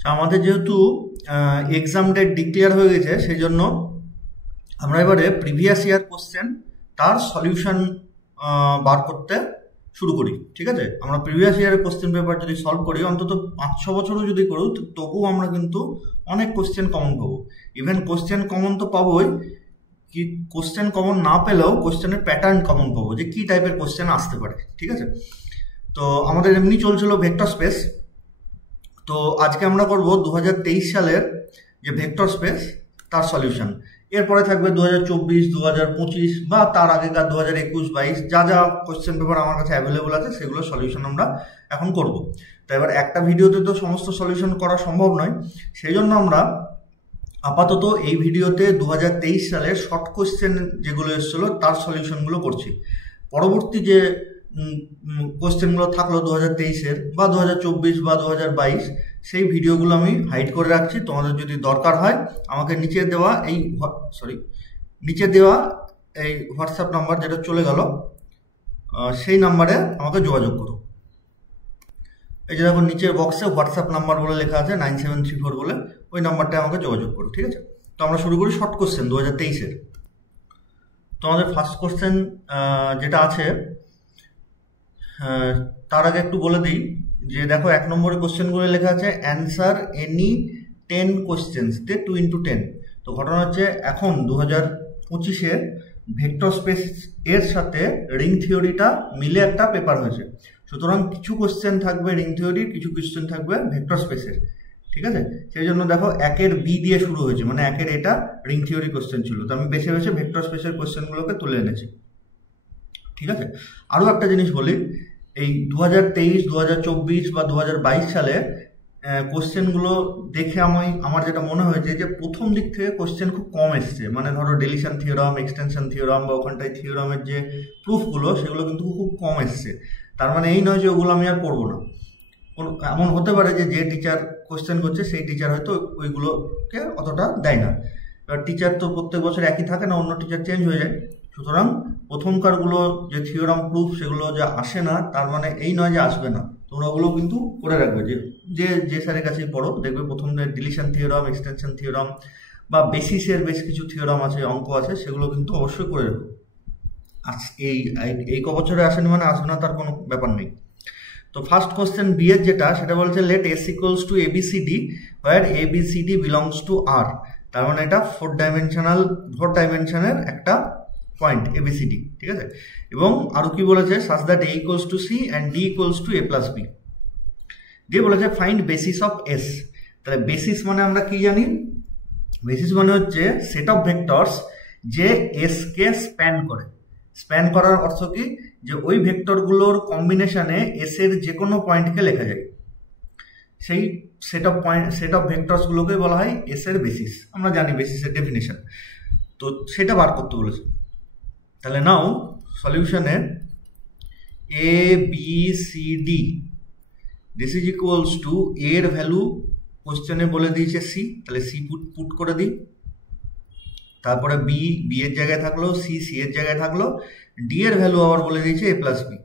আমাদের যেহেতু exam date declare হয়ে গেছে, সেই জন্য আমরা এবারে প্রিভিয়াস ইয়ার কোশ্চেন তার সলিউশন বার করতে শুরু করি। ঠিক আছে, আমরা প্রিভিয়াস ইয়ারের কোশ্চেন পেপার যদি সলভ করি, অন্তত 5-6 বছরও যদি করি, তবুও আমরা কিন্তু অনেক কোশ্চেন কমন পাবো। ইভেন কোশ্চেন কমন তো পাবোই, কি কোশ্চেন কমন না পেলেও কোশ্চেনের প্যাটার্ন কমন পাবো, যে কি টাইপের কোশ্চেন আসতে পারে। ঠিক আছে, তো আমাদের এমনি চলছিল ভেক্টর স্পেস। তো আজকে আমরা করব 2023 সালের যে ভেক্টর স্পেস তার সলিউশন। এরপরে থাকবে 2024, 2025 বা তার আগেকার 2021-22 যা যা কোশ্চেন পেপার আমার কাছে অ্যাভেলেবল আছে সেগুলো সলিউশন আমরা এখন করব। তো এবার একটা ভিডিওতে তো সমস্ত সলিউশন করা সম্ভব নয়, সেই জন্য আমরা আপাতত এই ভিডিওতে 2023 সালের শর্ট কোশ্চেন যেগুলো এসেছিলো তার সলিউশনগুলো করছি। পরবর্তী যে কোশ্চেনগুলো থাকলো 2023-এর বা 2024 বা 2022, সেই ভিডিওগুলো আমি হাইড করে রাখছি। তোমাদের যদি দরকার হয় আমাকে নিচে দেওয়া এই হোয়াটসঅ্যাপ নাম্বার যেটা চলে গেল, সেই নাম্বারে আমাকে যোগাযোগ করো। এই যে দেখো নিচের বক্সে হোয়াটসঅ্যাপ নাম্বার বলে লেখা আছে 9734 বলে, ওই নাম্বারটায় আমাকে যোগাযোগ করো। ঠিক আছে, তো আমরা শুরু করি শর্ট কোশ্চেন 2023-এর। তো আমাদের ফার্স্ট কোশ্চেন যেটা আছে, তার আগে একটু বলে দিই যে দেখো 1 নম্বরের কোশ্চেনগুলো লেখা আছে অ্যান্সার এনি 10 কোশ্চেন্স তে 2 into 10। তো ঘটনা হচ্ছে এখন 2025-এ ভেক্টর স্পেস এর সাথে রিং থিওরিটা মিলে একটা পেপার হয়েছে। সুতরাং কিছু কোশ্চেন থাকবে রিং থিওরির, কিছু কোশ্চেন থাকবে ভেক্টর স্পেসের। ঠিক আছে, সেই জন্য দেখো 1-এর বি দিয়ে শুরু হয়েছে, মানে 1-এর এটা রিং থিওরি কোশ্চেন ছিল। তো আমি বেছে বেছে ভেক্টর স্পেসের কোশ্চেনগুলোকে তুলে এনেছি। ঠিক আছে, আরও একটা জিনিস বলি, এই 2023, 2024 বা 2022 সালে কোশ্চেনগুলো দেখে আমার যেটা মনে হয়েছে যে প্রথম দিক থেকে কোশ্চেন খুব কম এসছে। মানে ধরো ডেলিশন থিওরাম, এক্সটেনশন থিওরাম বা ওখানটায় থিওরামের যে প্রুফগুলো সেগুলো কিন্তু খুব কম এসছে। তার মানে এই নয় যে ওগুলো আমি আর পড়বো না। এমন হতে পারে যে টিচার কোশ্চেন করছে সেই টিচার হয়তো ওইগুলোকে অতটা দেয় না। এবার টিচার তো প্রত্যেক বছর একই থাকে না, অন্য টিচার চেঞ্জ হয়ে যায়। সুতরাং প্রথমকারগুলো যে থিওরাম প্রুফ সেগুলো যে আসে না, তার মানে এই নয় যে আসবে না। তোমরা ওগুলো কিন্তু করে রাখবে, যে স্যারের কাছেই পড়ো, দেখবে প্রথম ডিলিশন থিওরাম, এক্সটেনশন থিওরাম বা বেসিসের বেশ কিছু থিওরাম আছে, অঙ্ক আছে, সেগুলো কিন্তু অবশ্যই করে রাখো। এই ক বছরে আসেনি মানে আসবে না, তার কোনো ব্যাপার নেই। তো ফার্স্ট কোশ্চেন বি এর যেটা, সেটা বলছে let S equals to ABCD where ABCD belongs to R. তার মানে এটা 4 ডাইমেনশনের একটা পয়েন্ট এবিসিডি। ঠিক আছে, এবং আরো কি বলেছে, such that A equals to C and D equals to A plus B. দিয়ে বলেছে ফাইন্ড বেসিস অফ এস। তাহলে বেসিস মানে আমরা কি জানি, বেসিস মানে হচ্ছে সেট অফ ভেক্টরস যে এস কে স্প্যান করে। স্প্যান করার অর্থ কি, যে ওই ভেক্টরগুলোর কম্বিনেশনে এস এর যে কোনো পয়েন্টকে লেখা যায়। সেই সেট অফ ভেক্টরসগুলোকে বলা হয় এস এর বেসিস। আমরা জানি বেসিসের ডেফিনেশন, তো সেটা বার করতে বলেছে। তাহলে নাও সলিউশনে A B C D this is equals to এর ভ্যালু কোশ্চেনে বলে দিয়েছে সি, তাহলে সি পুট করে দিই। তারপরে বি এর জায়গায় থাকলো, সি এর জায়গায় থাকলো, ডি এর ভ্যালু আবার বলে দিয়েছে এ প্লাস বি,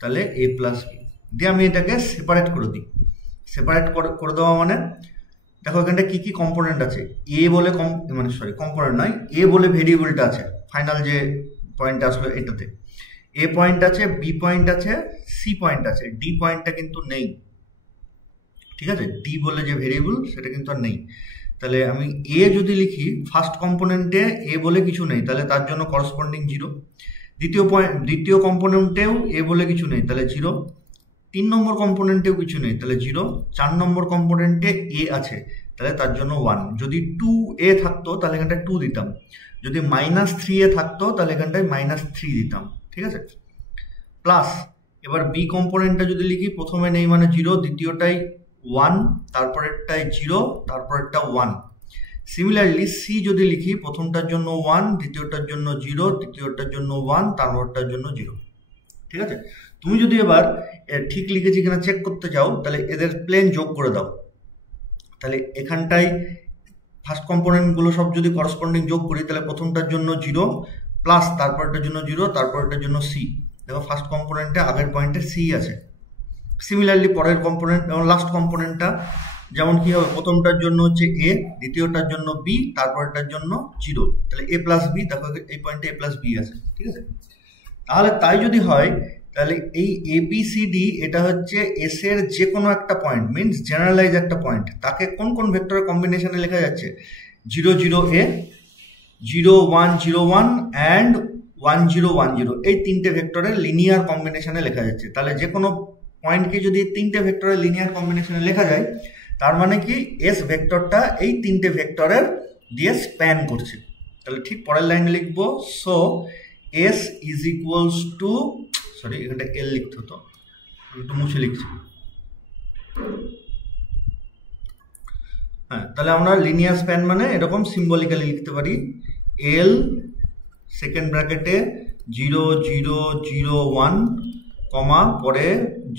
তাহলে এ প্লাস বি দিয়ে আমি এটাকে সেপারেট করে দিই। সেপারেট করে দেওয়া মানে দেখো এখানটা কি কি কম্পোনেন্ট আছে। এ বলে কম্পোনেন্ট নয়, এ বলে ভেরিয়েবলটা আছে, ফাইনাল যে পয়েন্ট আসলো এটাতে এ পয়েন্ট আছে, বি পয়েন্ট আছে, সি পয়েন্ট আছে, ডি পয়েন্টটা কিন্তু নেই। ঠিক আছে, ডি বলে যে ভেরিয়েবল সেটা কিন্তু আর নেই। তাহলে আমি এ যদি লিখি, ফার্স্ট কম্পোনেন্টে এ বলে কিছু নেই, তাহলে তার জন্য করসপন্ডিং 0। দ্বিতীয় কম্পোনেন্টেও এ বলে কিছু নেই, তাহলে 0। 3 নম্বর কম্পোনেন্টেও কিছু নেই, তাহলে 0। 4 নম্বর কম্পোনেন্টে এ আছে, তাহলে তার জন্য 1। যদি 2a থাকতো তাহলে এখানটায় 2 দিতাম, যদি -3a থাকতো তাহলে এখানটায় -3 দিতাম। ঠিক আছে, প্লাস এবার বি কম্পোনেন্টটা যদি লিখি, প্রথমে নেই মানে 0, দ্বিতীয়টাই 1, তারপরেরটায় 0, তারপরেরটা 1। সিমিলারলি সি যদি লিখি, প্রথমটার জন্য 1, দ্বিতীয়টার জন্য 0, তৃতীয়টার জন্য 1, তারপরটার জন্য 0। ঠিক আছে, তুমি যদি এবার ঠিক লিখেছি কিনা চেক করতে চাও, তাহলে এদের প্লেন যোগ করে দাও। তাহলে এখানটায় ফার্স্ট কম্পোনেন্টগুলো সব যদি করসপন্ডিং যোগ করি, তাহলে প্রথমটার জন্য 0 প্লাস তারপরটার জন্য 0, তারপরটার জন্য সি। দেখো ফার্স্ট কম্পোনেন্টে আগের পয়েন্টে সি আছে। সিমিলারলি পরের কম্পোনেন্ট এবং লাস্ট কম্পোনেন্টটা যেমন কি হবে, প্রথমটার জন্য হচ্ছে এ, দ্বিতীয়টার জন্য বি, তারপরটার জন্য 0। তাহলে এ প্লাস বি, দেখো এই পয়েন্টে এ প্লাস বি আছে, ঠিক আছে। তাহলে তাই যদি হয় তাহলে এই এ বি সি ডি এটা হচ্ছে এস এর যে কোনো একটা পয়েন্ট, মিনস জেনারেলাইজ একটা পয়েন্ট, তাকে কোন কোন ভেক্টরের কম্বিনেশনে লেখা যাচ্ছে? 0 0 এ, 0 1 0 1 অ্যান্ড 1 0 1 0, এই তিনটে ভেক্টরের লিনিয়ার কম্বিনেশনে লেখা যাচ্ছে। তাহলে যে কোনো পয়েন্টকে যদি তিনটে ভেক্টরের লিনিয়ার কম্বিনেশনে লেখা যায়, তার মানে কি এস ভেক্টরটা এই তিনটে ভেক্টরের দিয়ে স্প্যান করছে। তাহলে ঠিক পরের লাইনে লিখবো, so S is equals two, sorry এখানটা এল লিখতে হতো, একটু মুছে লিখছি। হ্যাঁ, তাহলে আমরা লিনিয়ার স্প্যান মানে এরকম সিম্বলিক্যালি লিখতে পারি, এল সেকেন্ড ব্র্যাকেটে 0 0 0 1 কমা পরে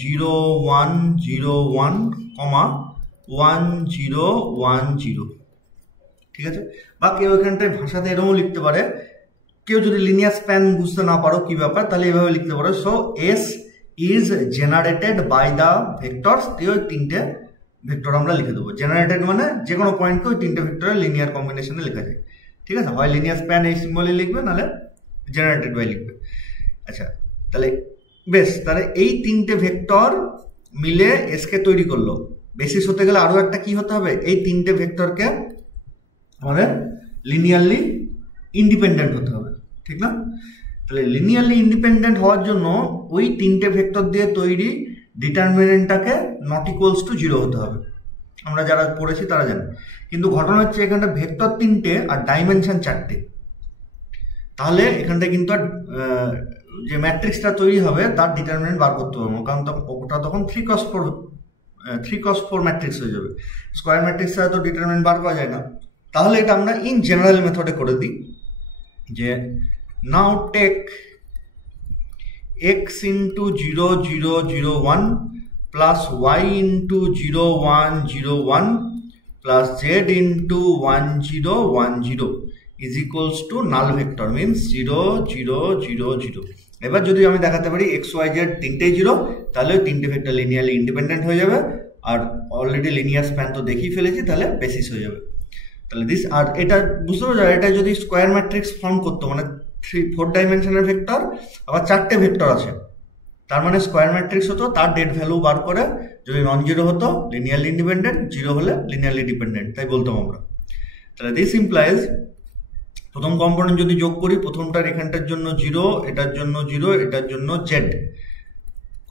0 1 0 1 কমা 1 0 1 0, ঠিক আছে। বা কেউ এখানটায় ভাষাতে এরকমও লিখতে পারে, কেউ যদি লিনিয়ার স্প্যান বুঝতে না পারো কি ব্যাপার, তাহলে এভাবে লিখতে পারো, so S is generated by the vectors, দিয়ে ওই তিনটে ভেক্টর আমরা লিখে দেবো। জেনারেটেড মানে যে কোনো পয়েন্টকে ওই তিনটে ভেক্টরের লিনিয়ার কম্বিনেশনে লেখা যায়, ঠিক আছে। হয় লিনিয়ার স্প্যান এই সিম্বলে লিখবে, নাহলে জেনারেটেড বাই লিখবে। আচ্ছা, তাহলে বেশ, তাহলে এই তিনটে ভেক্টর মিলে এসকে তৈরি করলো। বেসিস হতে গেলে আরও একটা কি হতে হবে, এই তিনটে ভেক্টরকে আমাদের লিনিয়ারলি ইন্ডিপেন্ডেন্ট হতে হবে, ঠিক না? তাহলে লিনিয়ারলি ইন্ডিপেন্ডেন্ট হওয়ার জন্য ওই তিনটে ভেক্টর দিয়ে তৈরি ডিটারমিনেন্টটাকে নট ইকুয়ালস টু 0 হতে হবে। আমরা যারা পড়েছি তারা জানে। কিন্তু ঘটনা হচ্ছে এখানটা ভেক্টর 3টে আর ডাইমেনশন 4টে, তাহলে এখানটা কিন্তু আর যে ম্যাট্রিক্সটা তৈরি হবে তার ডিটারমিনেন্ট বার করতে পারবো, কারণ ওটা তখন 3x4 ম্যাট্রিক্স হয়ে যাবে। স্কোয়ার ম্যাট্রিক্স ছাড়া তো ডিটারমিনেন্ট বার করা যায় না। তাহলে এটা আমরা ইন জেনারেল মেথডে করে দিই, যে now take x into 0 0 0 1 plus y into 0 1 0 1 plus z into 1 0 1 0 is equals to null vector, means 0 0 0 0। এবার যদি আমি দেখাতে পারি x y z তিনটেই 0, তাহলে তিনটে ভেক্টর লিনিয়ারলি ইন্ডিপেন্ডেন্ট হয়ে যাবে। আর অলরেডি লিনিয়ার স্প্যান তো দেখিয়ে ফেলেছি, তাহলে বেসিস হয়ে যাবে। তাহলে দিস, আর এটা বুঝতে পারছো, এটা যদি স্কোয়ার ম্যাট্রিক্স ফর্ম করতো, মানে 4 ডাইমেনশনের ভেক্টর, আবার 4টে ভেক্টর আছে, তার মানে স্কোয়ার ম্যাট্রিক্স হতো, তার ডেট ভ্যালু বার করে যদি নন জিরো হতো লিনিয়ারলি ইন্ডিপেন্ডেন্ট, 0 হলে লিনিয়ারলি ডিপেন্ডেন্ট, তাই বলতাম আমরা। তাহলে দিস ইমপ্লাইজ প্রথম কম্পোনেন্ট যদি যোগ করি, প্রথমটার এখানটার জন্য 0, এটার জন্য 0, এটার জন্য z,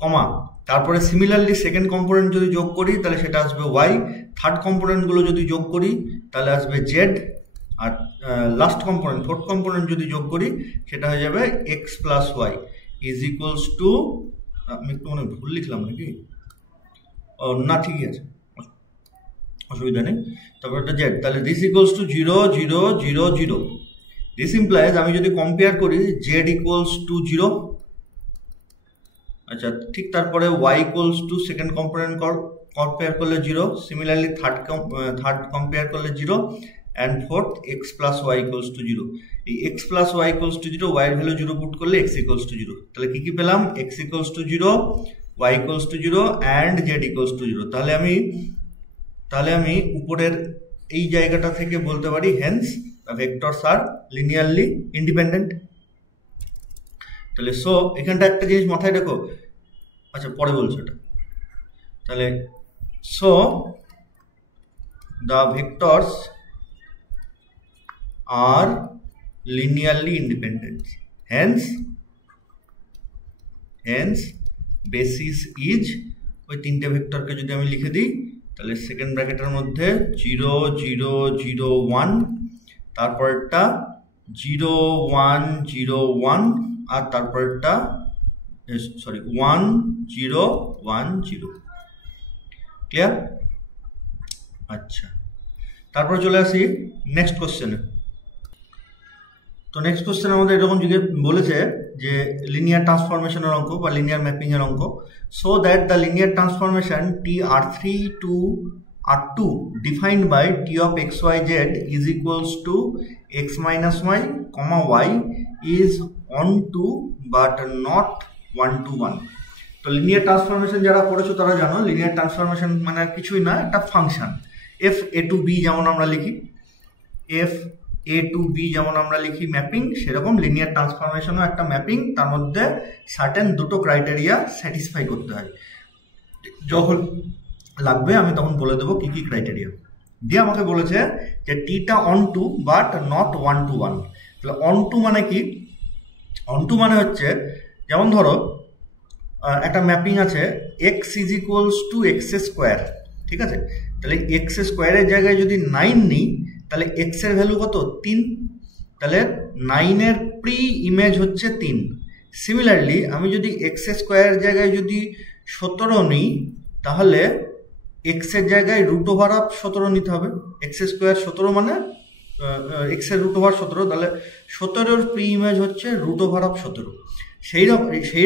কমা তারপরে সিমিলারলি সেকেন্ড কম্পোনেন্ট যদি যোগ করি তাহলে সেটা আসবে y, থার্ড কম্পোনেন্টগুলো যদি যোগ করি তাহলে আসবে z, আর লাস্ট কম্পোনেন্ট ফোর্থ কম্পোনেন্ট যদি যোগ করি সেটা হয়ে যাবে x plus y is equals two, আমি একটু মনে ভুল লিখলাম নাকি, না ঠিকই আছে, অসুবিধা নেই। তারপর একটা z, তাহলে this equals to 0 0 0 0। This implies আমি যদি কম্পেয়ার করি z ইকুয়ালস টু 0, আচ্ছা ঠিক, তারপরে y equals two second component compare করলে 0, সিমিলারলি থার্ড কম্পেয়ার করলে 0, and fourth x plus y equals to 0। এই x plus y equals to 0, y এর ভ্যালু 0 পুট করলে x ইকুয়ালস টু 0। তাহলে কি কি পেলাম, x equals to 0, y equals to 0 and z equals to 0। তাহলে আমি উপরের এই জায়গাটা থেকে বলতে পারি Haynes vectors are linearly independent. তাহলে সো এখানটা একটা জিনিস মাথায় রাখো, আচ্ছা পরে বলছো এটা। তাহলে so the vectors are linearly independent, hence basis is, ওই তিনটে ভেক্টরকে যদি আমি লিখে দিই তাহলে সেকেন্ড ব্র্যাকেটের মধ্যে 0 0 0 1, তারপরটা 0 1 0 1, আর তারপরটা 1 0 1 0। ক্লিয়ার? আচ্ছা, তারপর চলে আসি নেক্সট কোশ্চেনে। তো নেক্সট কোশ্চেন আমাদের এরকম বলেছে যে লিনিয়ার ট্রান্সফরমেশনের অঙ্ক বা লিনিয়ার ম্যাপিং এর অঙ্ক। So that the linear transformation T(R3 to R2) defined by T of xyz is equals to x minus y, y is 1 to but not 1 to 1. তো লিনিয়ার ট্রান্সফরমেশন যারা পড়েছো তারা জানো লিনিয়ার ট্রান্সফরমেশন মানে কিছুই না, একটা function F A to B যেমন আমরা লিখি, এফ এ টু বি যেমন আমরা লিখি ম্যাপিং, সেরকম লিনিয়ার ট্রান্সফরমেশনও একটা ম্যাপিং, তার মধ্যে সার্টেন দুটো ক্রাইটেরিয়া স্যাটিসফাই করতে হয়। যখন লাগবে আমি তখন বলে দেবো কি কি ক্রাইটেরিয়া। দিয়ে আমাকে বলেছে যে টিটা অন টু বাট নট 1:1। তাহলে অন টু মানে কি? অন টু মানে হচ্ছে যেমন ধরো একটা ম্যাপিং আছে x is equals two x square, ঠিক আছে? তাহলে এক্স স্কোয়ারের জায়গায় যদি 9 নিই তাহলে এক্স এর ভ্যালু কত? 3। তাহলে 9-এর প্রি ইমেজ হচ্ছে 3। সিমিলারলি আমি যদি এক্স স্কোয়ারের জায়গায় যদি 17 নিই তাহলে এক্স এর জায়গায় √17 নিতে হবে। এক্স স্কোয়ার 17 মানে এক্স এর √17, তাহলে 17-এর প্রি ইমেজ হচ্ছে √17। সেই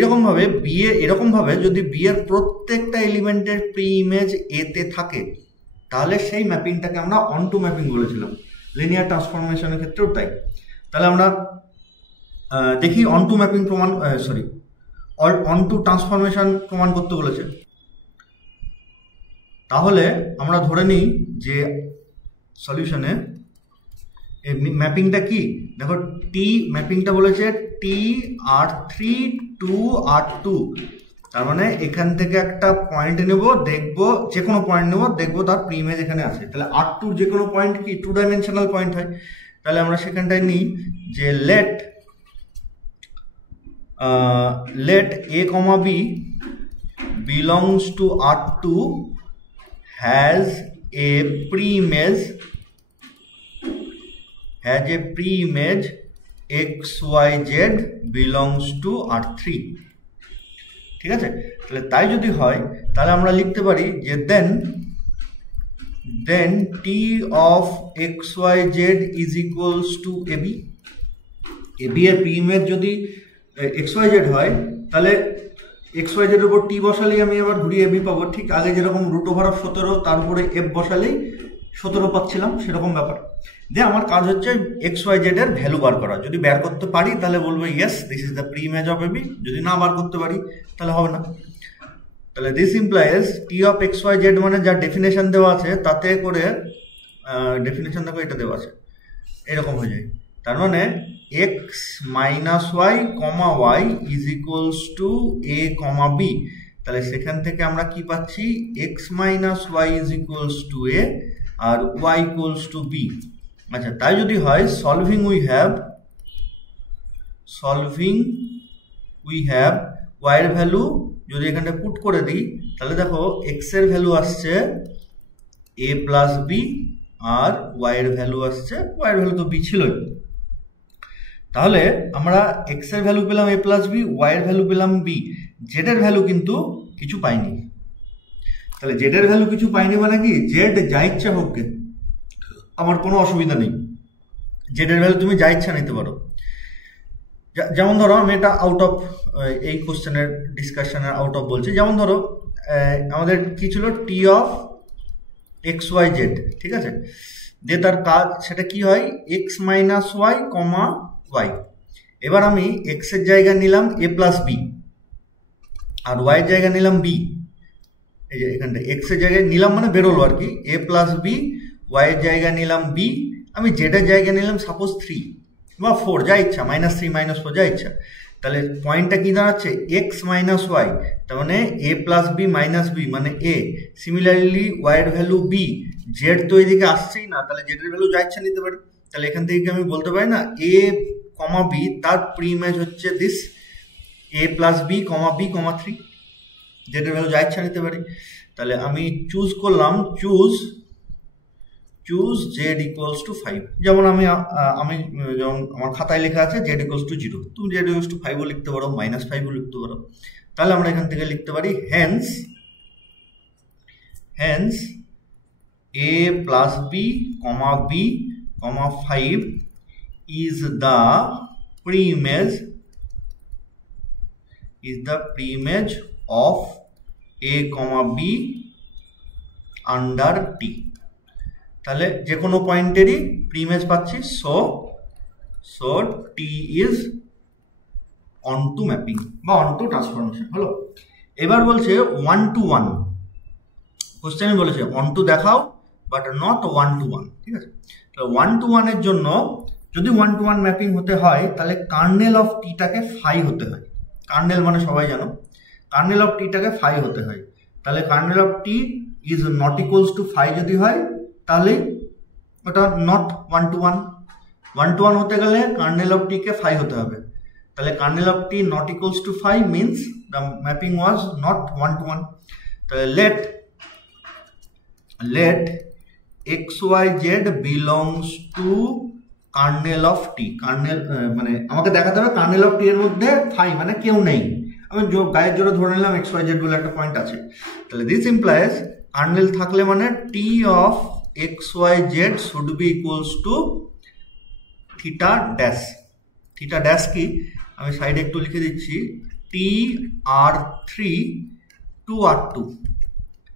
রকমভাবে বি এর এরকমভাবে যদি বি এর প্রত্যেকটা এলিমেন্টের প্রি ইমেজ এতে থাকে তাহলে সেই ম্যাপিংটাকে আমরা অন টু ম্যাপিং বলেছিলাম। লিনিয়ার ট্রান্সফরমেশনের ক্ষেত্রেও তাই। তাহলে আমরা দেখি অন টু ম্যাপিং প্রমাণ অন টু ট্রান্সফরমেশন প্রমাণ করতে বলেছে। তাহলে আমরা ধরে নিই যে সলিউশনে ম্যাপিংটা কি, দেখো টি ম্যাপিংটা বলেছে TR3 to R2। তার মানে এখান থেকে একটা পয়েন্ট নেব, দেখবো যে কোনো পয়েন্ট নেব, দেখবো তার প্রি ইমেজ এখানে আছে। তাহলে R2 যে কোনো পয়েন্ট কি 2 ডাইমেনশনাল পয়েন্ট হয়। তাহলে আমরা সেখানটায় নিই যে late A, B belongs to R2 has a pre-image XYZ belongs to R3, ঠিক আছে? তাহলে তাই যদি হয় তাহলে আমরা লিখতে পারি যে then T of XYZ is equals to AB। AB এর প্রি ইমেজ যদি XYZ হয় তাহলে XYZ এর উপর T বসালেই আমি এবার ঘুরিয়ে AB পাবো। ঠিক আগে যেরকম √17 তার উপরে F বসালেই 17 পাচ্ছিলাম, সেরকম ব্যাপার। দিয়ে আমার কাজ হচ্ছে XYZ এর ভ্যালু বার করা। যদি বের করতে পারি তাহলে বলবো yes this is the pre image of AB, যদি না বার করতে পারি তাহলে হবে না। তাহলে this implies T of XYZ মানে যা ডেফিনেশন দেওয়া আছে তাতে করে ডেফিনেশন দেখো এটা দেওয়া আছে এরকম হয়ে যায়। তার মানে x minus Y comma Y is equals to a comma b। তাহলে সেখান থেকে আমরা কি পাচ্ছি? x minus Y is equals to a আর y ইকুয়ালস টু b। আচ্ছা, তাই যদি হয় সলভিং উই হ্যাভ y এর ভ্যালু যদি এখানে পুট করে দিই তাহলে দেখো x এর ভ্যালু আসছে a প্লাস b আর y এর ভ্যালু আসছে, y এর ভ্যালু তো b ছিলই। তাহলে আমরা x এর ভ্যালু পেলাম a প্লাস b, y এর ভ্যালু পেলাম b, z এর ভ্যালু কিন্তু কিছু পাইনি। তাহলে z এর ভ্যালু কিছু পাইনি মানে কি z যা ইচ্ছা হোক, আমার কোনো অসুবিধা নেই। z এর ভ্যালু তুমি যা ইচ্ছা নিতে পারো। যেমন ধরো আমি এটা আউট অফ এই কোশ্চেনের ডিসকাশনের আউট অফ বলছি। যেমন ধরো আমাদের কি ছিল T অফ XYZ, ঠিক আছে? দিয়ে তার কাজ সেটা কি হয় x minus Y comma Y. এবার আমি x এর জায়গায় নিলাম a প্লাস বি আর y এর জায়গায় নিলাম b। এই যে এখানটা x এর জায়গায় নিলাম মানে বেরোলো আর কি, a প্লাস বি, y এর জায়গায় নিলাম b, আমি z এর জায়গায় নিলাম সাপোজ 3 বা 4 যা ইচ্ছা, -3 -4 যা ইচ্ছা। তাহলে পয়েন্টটা কি দাঁড়াচ্ছে x মাইনাস ওয়াই, তার মানে a plus B minus B মানে a। সিমিলারলি y এর ভ্যালু b, z তো এদিকে আসছেই না, তাহলে z এর ভ্যালু যা ইচ্ছা নিতে পারি। তাহলে এখান থেকে আমি বলতে পারি না a কমা b তার প্রি ইমেজ হচ্ছে this a plus B comma B comma 3, z এর ভ্যালু যা ইচ্ছা নিতে পারি। তাহলে আমি চুজ করলাম চুজ z ইকুয়ালস টু 5। যেমন আমি যেমন আমার খাতায় লেখা আছে z ইকুয়ালস টু 0, তুমি z ইকুয়ালস টু 5ও লিখতে পারো, -5ও লিখতে পারো। তাহলে আমরা এখান থেকে লিখতে পারি hence a plus B comma B comma 5 is the pre-image of a comma b under t। তাহলে যে কোনো পয়েন্টেরই প্রি ইমেজ পাচ্ছি, so T is onto mapping বা অন টু ট্রান্সফরমেশন হলো। এবার বলছে 1 to 1, কোশ্চেনে বলেছে 1 to দেখাও বাট নট 1 to 1, ঠিক আছে। তো 1 to 1 এর জন্য যদি 1 to 1 ম্যাপিং হতে হয় তাহলে কার্নেল অফ টিটাকে ফাই হতে হয়। কার্নেল মানে সবাই জানো, কার্নেল অফ টিটাকে ফাই হতে হয়। তাহলে kernel of T is not equals to phi যদি হয় তাহলে ওটা নট 1 to 1। 1 to 1 হতে গেলে কার্নেল অফ টিকে ফাই হতে হবে। তাহলে kernel of T not equals to phi means the mapping was not 1 to 1। তাহলে let xyz belongs to kernel of T. Kernel মানে আমাকে দেখাতে হবে কার্নেল অফ টি এর মধ্যে ফাই মানে কেউ নেই। আমি গায়ের জোরে ধরে নিলাম xyz বলে একটা পয়েন্ট আছে। তাহলে দিস ইমপ্লাইজ কার্নেল থাকলে মানে T of xyz should be equals to theta dash. Theta dash কি আমি সাইডে একটু লিখে দিচ্ছি, TR3 to R2।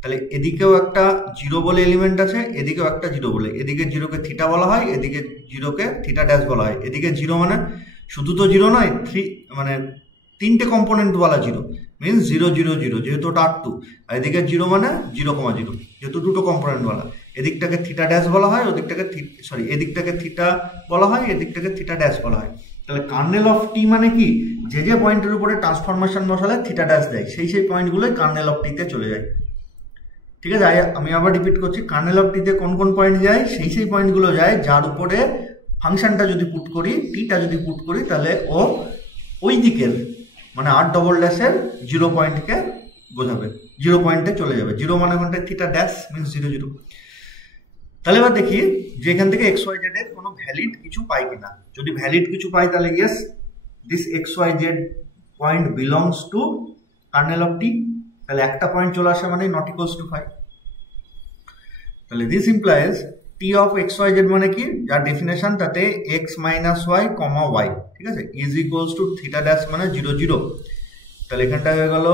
তাহলে এদিকেও একটা 0 বলে এলিমেন্ট আছে, এদিকেও একটা 0 বলে, এদিকে 0কে থিটা বলা হয়, এদিকে 0কে থিটা ড্যাশ বলা হয়। এদিকে 0 মানে শুধু তো 0 নয়, 3 মানে 3টে কম্পোনেন্ট বলা 0 মিনস 0 0 0, যেহেতু ওটা R2। আর এদিকে 0 মানে 0,0, যেহেতু দুটো কম্পোনেন্ট বলা। এদিকটাকে থিটা ড্যাশ বলা হয়, ওদিকটাকে এদিকটাকে থিটা বলা হয়, এদিকটাকে থিটা ড্যাশ বলা হয়। তাহলে কার্নেল অফ টি মানে কি, যে পয়েন্টের উপরে ট্রান্সফরমেশন বসালে থিটা ড্যাশ দেয় সেই পয়েন্টগুলোই কার্নেল অফ টিতে চলে যায়, ঠিক আছে। আমি আবার রিপিট করছি, কার্নেল অফ টিতে কোন কোন পয়েন্ট যায়, সেই পয়েন্টগুলো যায় যার উপরে ফাংশনটা যদি পুট করি, টিটা যদি পুট করি, তাহলে ও ওই দিকের মানে R ডবল ড্যাশের 0 পয়েন্টকে বোঝাবে, 0 পয়েন্টে চলে যাবে। 0 মানে কোনটা, থিটা ড্যাশ মিনস 0 0। তাহলে এবার দেখি যে এখান থেকে xyz এর কোনো ভ্যালিড কিছু পাই কিনা। যদি ভ্যালিড কিছু পাই তাহলে yes this xyz point belongs to kernel of T. তাহলে একটা পয়েন্ট চলে আসে মানে নট ইকুয়ালস টু 5। তাহলে this implies T of xyz মানে কি, যার ডেফিনেশন তাতে x minus Y comma Y, ঠিক আছে, is equals to theta dash মানে 0 0। তাহলে এখানটা হয়ে গেল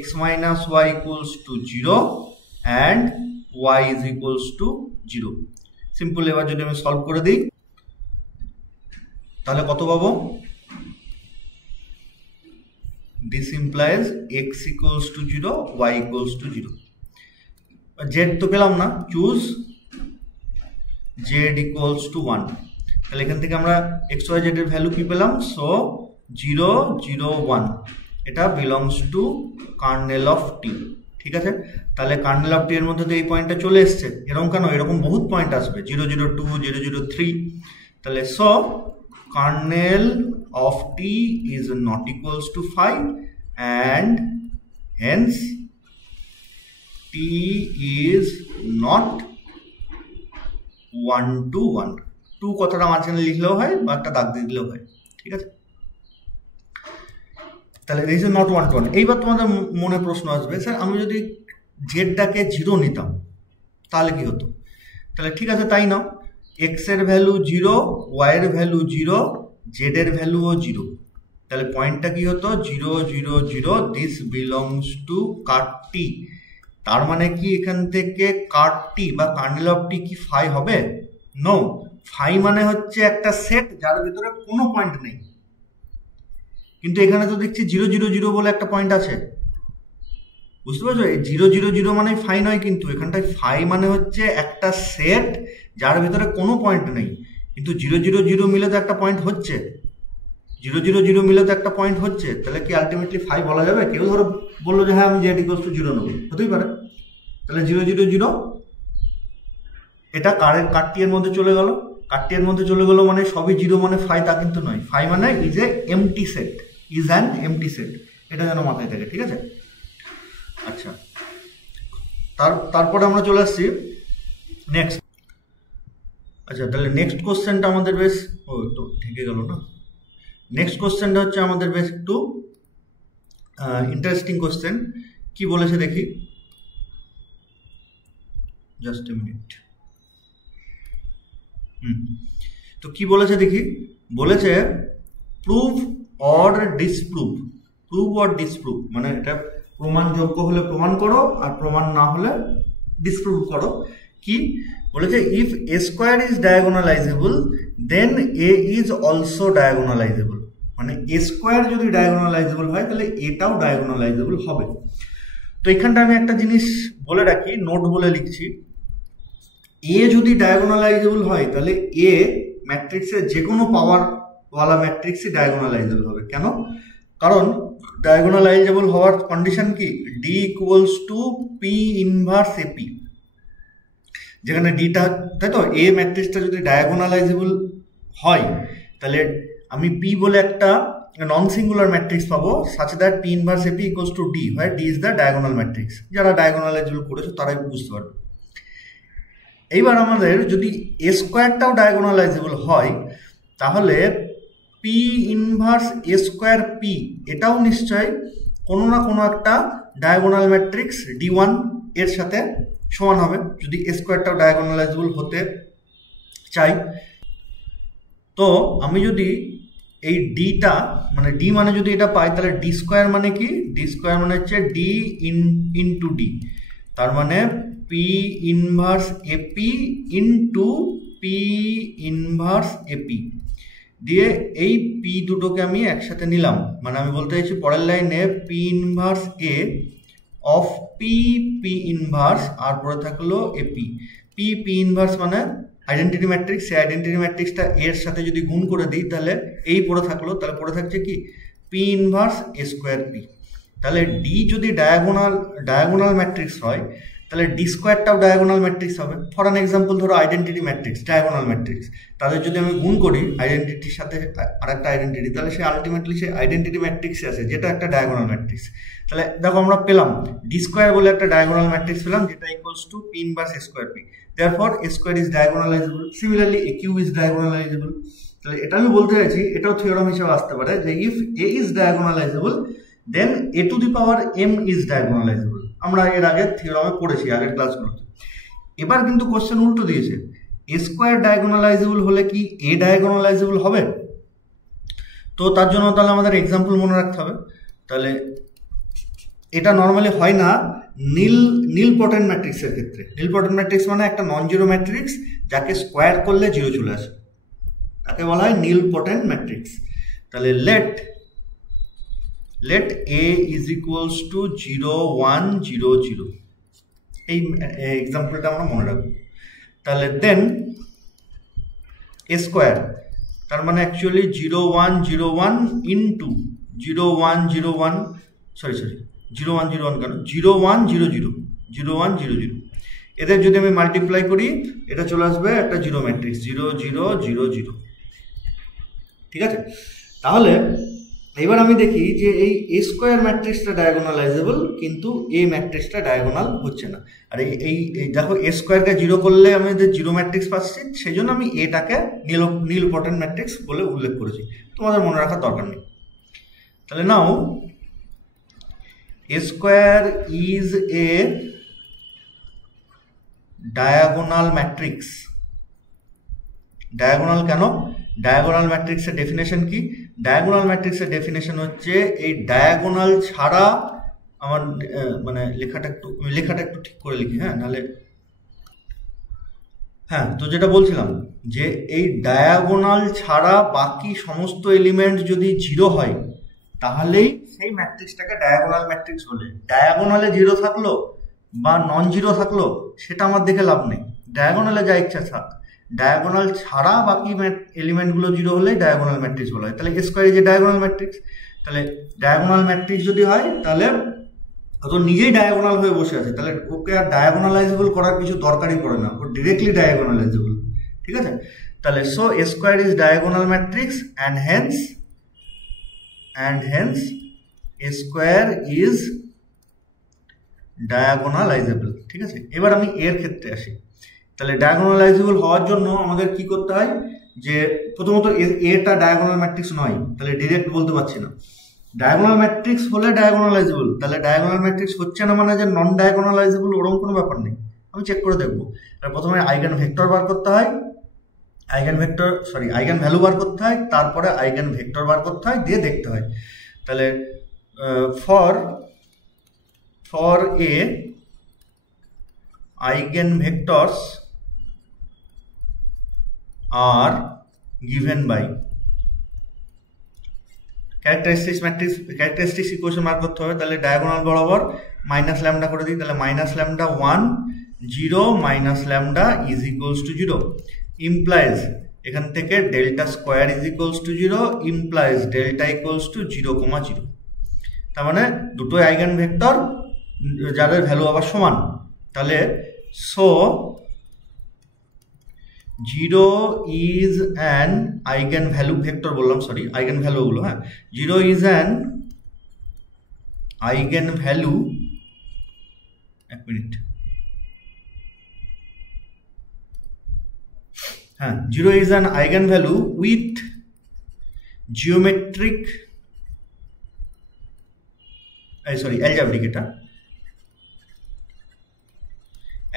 x minus Y equals to 0 and y is equals to 0। Simple. এবার যদি আমি সলভ করে দিই তাহলে কত পাবো, this implies x equals to 0 y equals to 0। z তো পেলাম না, চুজ z ইকুয়ালস টু 1। তাহলে এখান থেকে আমরা xyz এর ভ্যালু কি পেলাম, সো 0 0 1, এটা বিলংস টু কার্নেল অফ টি, ঠিক আছে। তাহলে কার্নেল অফ টি এর মধ্যে তো এই পয়েন্টটা চলে এসছে, এরকম কেন, এরকম বহুত পয়েন্ট আসবে, 0 0 2 0 0 3। তাহলে so kernel of T is not equals to 5 and hence t is not 1 to 1। 2 কথাটা মাঝখানে লিখলেও হয় বা একটা দাগ দিয়ে দিলেও হয়, ঠিক আছে। তাহলে দিস ইজ নট 1 to 1। এইবার তোমাদের মনে প্রশ্ন আসবে, স্যার আমি যদি জেডটাকে 0 নিতাম তাহলে কি হতো। তাহলে ঠিক আছে তাই নাও, এক্স এর ভ্যালু 0, ওয়াই এর ভ্যালু 0, জেড এর ভ্যালুও 0। তাহলে পয়েন্টটা কি হতো, 0 0 0, দিস বিলংস টু কার্ট টি। তার মানে কি এখান থেকে কার্ট টি বা কার্নেল অফ টি কি ফাই হবে, নো। ফাই মানে হচ্ছে একটা সেট যার ভিতরে কোনো পয়েন্ট নেই, কিন্তু এখানে তো দেখছি 0 0 0 বলে একটা পয়েন্ট আছে, বুঝতে পারছো। 0 0 0 মানে ফাই নয়, কিন্তু এখানটায় ফাই মানে হচ্ছে একটা সেট যার ভিতরে কোনো পয়েন্ট নেই, কিন্তু 0 0 0 মিলে তো একটা পয়েন্ট হচ্ছে, 0 0 0 মিলে তো একটা পয়েন্ট হচ্ছে। তাহলে কি আলটিমেটলি ফাই বলা যাবে? কেউ ধরো বললো যে হ্যাঁ আমি জেড ইকুয়ালস টু 0 নেবো, হতেই পারে। তাহলে 0 0 0 এটা কার্টি এর মধ্যে চলে গেল, কার্টি এর মধ্যে চলে গেল মানে সবই 0 মানে ফাই তা কিন্তু নয়। ফাই মানে is a MT set, is an empty set, এটা যেন মাথায় থাকে, ঠিক আছে। আচ্ছা, তারপরে আমরা চলে আসছি নেক্সট। আচ্ছা, তাহলে নেক্সট কোশ্চেনটা আমাদের বেশ একটু থেকে গেল না। নেক্সট কোশ্চেনটা হচ্ছে আমাদের বেশ একটু ইন্টারেস্টিং কোশ্চেন। কি বলেছে দেখি, জাস্ট এ মিনিট। তো কি বলেছে দেখি, বলেছে prove or disprove. Prove or disprove মানে এটা প্রমাণযোগ্য হলে প্রমাণ করো, আর প্রমাণ না হলে ডিসপ্রুভ করো। কি বলেছে, if A square is diagonalizable then A is also diagonalizable. মানে এ স্কোয়ার যদি ডায়াগোনালাইজেবল হয় তাহলে এটাও ডায়াগোনালাইজেবল হবে। তো এখানটা আমি একটা জিনিস বলে রাখি, নোট বলে লিখছি, এ যদি ডায়াগোনালাইজেবল হয় তাহলে এ ম্যাট্রিক্সের যে কোনো পাওয়ারওয়ালা ম্যাট্রিক্সই ডায়াগোনালাইজেবল হবে। কেন? কারণ ডায়াগোনালাইজেবল হওয়ার কন্ডিশন কি, D equals to P inverse AP, যেখানে ডিটা, তাই তো, এ ম্যাট্রিক্সটা যদি ডায়াগোনালাইজেবল হয় তাহলে আমি পি বলে একটা নন সিঙ্গুলার ম্যাট্রিক্স পাবো such that P inverse AP equals to D, হয় D is the diagonal matrix. যারা ডায়াগোনালাইজেবল করেছে তারাই বুঝতে পারবে। এইবার আমাদের যদি এ স্কোয়ারটাও ডায়াগোনালাইজেবল হয় তাহলে P inverse A square P এটাও নিশ্চয়ই কোনো না কোনো একটা ডায়াগোনাল ম্যাট্রিক্স D1 এর সাথে সমান হবে, যদি এ স্কোয়ারটাও ডায়াগোনালাইজেবল হতে চাই। তো আমি যদি এই ডিটা মানে ডি মানে যদি এটা পাই তাহলে ডি স্কোয়ার মানে কি, ডি স্কোয়ার মানে হচ্ছে ডি ইনটু ডি, তার মানে P inverse AP into P inverse AP দিয়ে এই পি দুটোকে আমি একসাথে নিলাম, মানে আমি বলতে চাইছি পরের লাইনে P inverse A of P P inverse আর পরে থাকলো এপি। পি পি ইনভার্স মানে আইডেন্টিটি ম্যাট্রিক্স, সেই আইডেন্টিটি ম্যাট্রিক্সটা এর সাথে যদি গুণ করে দিই তাহলে এই পড়ে থাকলো, তাহলে পড়ে থাকছে কি P inverse A square P. তাহলে ডি যদি ডায়াগোনাল ম্যাট্রিক্স হয় তাহলে ডি স্কোয়ারটাও ডায়াগোনাল ম্যাট্রিক্স হবে। ফর অ্যান এক্সাম্পল ধরো আইডেন্টিটি ম্যাট্রিক্স, ডায়াগোনাল ম্যাট্রিক্স, তাদের যদি আমি গুণ করি আইডেন্টিটির সাথে আরেকটা আইডেন্টিটি, তাহলে সে আলটিমেটলি সে আইডেন্টিটি ম্যাট্রিক্সে আছে যেটা একটা ডায়াগোনাল ম্যাট্রিক্স। তাহলে দেখো আমরা পেলাম ডি স্কোয়ার বলে একটা ডায়াগোনাল ম্যাট্রিক্স পেলাম যেটা equals to P inverse A square P, therefore A square is diagonalizable. Similarly A Q is diagonalizable. তাহলে এটা আমি বলতে চাইছি, এটাও থিওরাম হিসেবে আসতে পারে যে if A is diagonalizable then A to the power M is diagonalizable. আমরা এর আগে থিওরামে পড়েছি আগের ক্লাসগুলোতে। এবার কিন্তু কোশ্চেন উল্টো দিয়েছে, এ স্কোয়ার ডায়াগোনালাইজেবল হলে কি এ ডায়াগোনালাইজেবল হবে? তো তার জন্য তাহলে আমাদের এক্সাম্পল মনে রাখতে হবে। তাহলে এটা নর্মালি হয় না নীল পটেন্ট ম্যাট্রিক্সের ক্ষেত্রে। নীল পটেন্ট ম্যাট্রিক্স মানে একটা নন জিরো ম্যাট্রিক্স যাকে স্কোয়ার করলে জিরো চলে আসে, তাকে বলা হয় নীল পটেন্ট ম্যাট্রিক্স। তাহলে let a is equals to 0 1 0 0, এই এক্সাম্পলটা আমরা মনে রাখবো। তাহলে দেন a স্কোয়ার, তার মানে অ্যাকচুয়ালি 0 1 0 1 ইন্টু 0 1 0 1 সরি 0 1 0 1 কেন 0 1 0 0 0 1 0 0, এদের যদি আমি মাল্টিপ্লাই করি এটা চলে আসবে একটা জিরো ম্যাট্রিক্স 0 0 0 0। ঠিক আছে, তাহলে এবার আমি দেখি যে এই এ স্কোয়ার ম্যাট্রিক্সটা ডায়াগোনালাইজেবল কিন্তু এ ম্যাট্রিক্সটা ডায়াগোনাল হচ্ছে না। আর এই দেখো এ স্কোয়ারকে জিরো করলে আমি জিরো ম্যাট্রিক্স পাচ্ছি, সেই জন্য আমি এটাকে নীল পটেন্ট ম্যাট্রিক্স বলে উল্লেখ করেছি, তোমাদের মনে রাখার দরকার নেই। তাহলে now A square is a diagonal matrix. Diagonal কেন? ডায়াগোনাল ম্যাট্রিক্সের ডেফিনেশন কি? ডায়াগোনাল ম্যাট্রিক্সের ডেফিনেশন হচ্ছে এই ডায়াগোনাল ছাড়া, আমার মানে লেখাটা একটু ঠিক করে লিখি, হ্যাঁ নাহলে, হ্যাঁ তো যেটা বলছিলাম যে এই ডায়াগোনাল ছাড়া বাকি সমস্ত এলিমেন্ট যদি জিরো হয় তাহলেই সেই ম্যাট্রিক্সটাকে ডায়াগোনাল ম্যাট্রিক্স বলে। ডায়াগোনালে জিরো থাকলো বা নন জিরো থাকলো সেটা আমার দেখে লাভ নেই, ডায়াগোনালে যা ইচ্ছা থাক, ডায়াগোনাল ছাড়া বাকি এলিমেন্টগুলো জিরো হলেই ডায়াগোনাল ম্যাট্রিক্স বলা হয়। তাহলে এ স্কোয়ার যে ডায়াগোনাল ম্যাট্রিক্স, তাহলে ডায়াগোনাল ম্যাট্রিক্স যদি হয় তাহলে তো নিজেই ডায়াগোনাল হয়ে বসে আছে, তাহলে ওকে আর ডায়াগোনালাইজেবল করার কিছু দরকারই পড়ে না, ও ডিরেক্টলি ডায়াগোনালাইজেবল। ঠিক আছে, তাহলে so A square is diagonal matrix and hence A square is diagonalizable. ঠিক আছে, এবার আমি এর ক্ষেত্রে আসি। তাহলে ডায়াগোনালাইজেবল হওয়ার জন্য আমাদের কি করতে হয়, যে প্রথমত এটা ডায়াগোনাল ম্যাট্রিক্স নয়, তাহলে ডিরেক্ট বলতে পারছি না। ডায়াগোনাল ম্যাট্রিক্স হলে ডায়াগোনালাইজেবল, তাহলে ডায়াগোনাল ম্যাট্রিক্স হচ্ছে না মানে যে নন ডায়াগোনালাইজেবল ওরকম কোনো ব্যাপার নেই, আমি চেক করে দেখবো। তাহলে প্রথমে আইগেন ভেক্টর বার করতে হয়, আইগেন ভ্যালু বার করতে হয়, তারপরে আইগেন ভেক্টর বার করতে হয়, দিয়ে দেখতে হয়। তাহলে for A eigenvectors are given by, characteristics equation বার করতে হবে, তাহলে ডায়াগোনাল বরাবর মাইনাস ল্যামডা করে দিই, তাহলে minus lambda 1 0 minus lambda is equals to 0 implies এখান থেকে delta square is equals to 0 implies delta equals to 0,0। তার মানে দুটোই আইগেন ভেক্টর যাদের ভ্যালু আবার সমান। তাহলে so 0 is an eigenvalue vector বললাম, সরি eigenvalue গুলো, হ্যাঁ 0 is an eigenvalue, এক মিনিট, হ্যাঁ 0 is an eigenvalue with geometric algebraic, এটা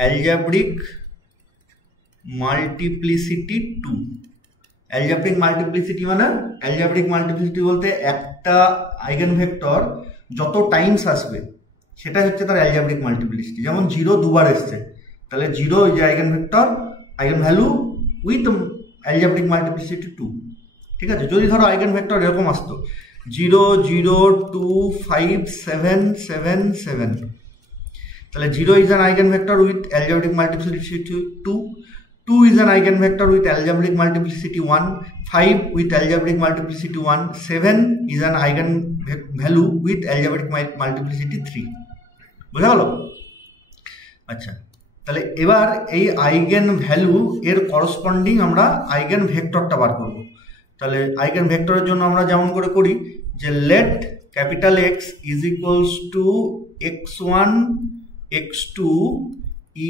algebraic মাল্টিপ্লিসিটি 2। অ্যালজেব্রিক মাল্টিপ্লিসিটি মানে, অ্যালজেব্রিক মাল্টিপ্লিসিটি বলতে একটা আইগেন ভেক্টর যত টাইমস আসবে সেটা হচ্ছে তার অ্যালজেব্রিক মাল্টিপ্লিসিটি। যেমন 0 দুবার এসছে, তাহলে 0 যে eigen vector eigen value with algebraic multiplicity 2। ঠিক আছে, যদি ধরো আইগেন ভেক্টর এরকম আসতো 0 0 2 5 7 7 7, তাহলে 0 is an eigenvector with algebraic multiplicity 2, 2 is an eigenvector with algebraic multiplicity 1, 5 with algebraic multiplicity 1, 7 is an eigenvalue with algebraic multiplicity 3। বোঝা গেল? আচ্ছা, তাহলে এবার এই আইগেন ভ্যালু এর করসপন্ডিং আমরা আইগেন ভেক্টরটা বার করব। তাহলে আইগেন ভেক্টরের জন্য আমরা যেমন করে করি যে let capital X is equals to x1 x2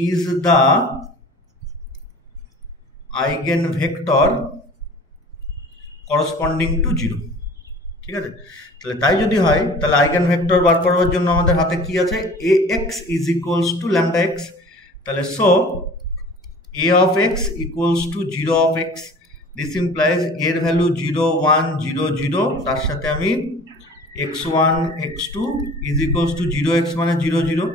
is the eigenvector corresponding to 0। ঠিক আছে, তাহলে তাই যদি হয় তাহলে আইগেন ভেক্টর বার করার জন্য আমাদের হাতে কি আছে, ax is equals to lambda x। তাহলে so a of x equals to 0 of x, this implies এর ভ্যালু 0 1 0 0, তার সাথে আমি x1 x2 is equals to 0x মানে 0 0।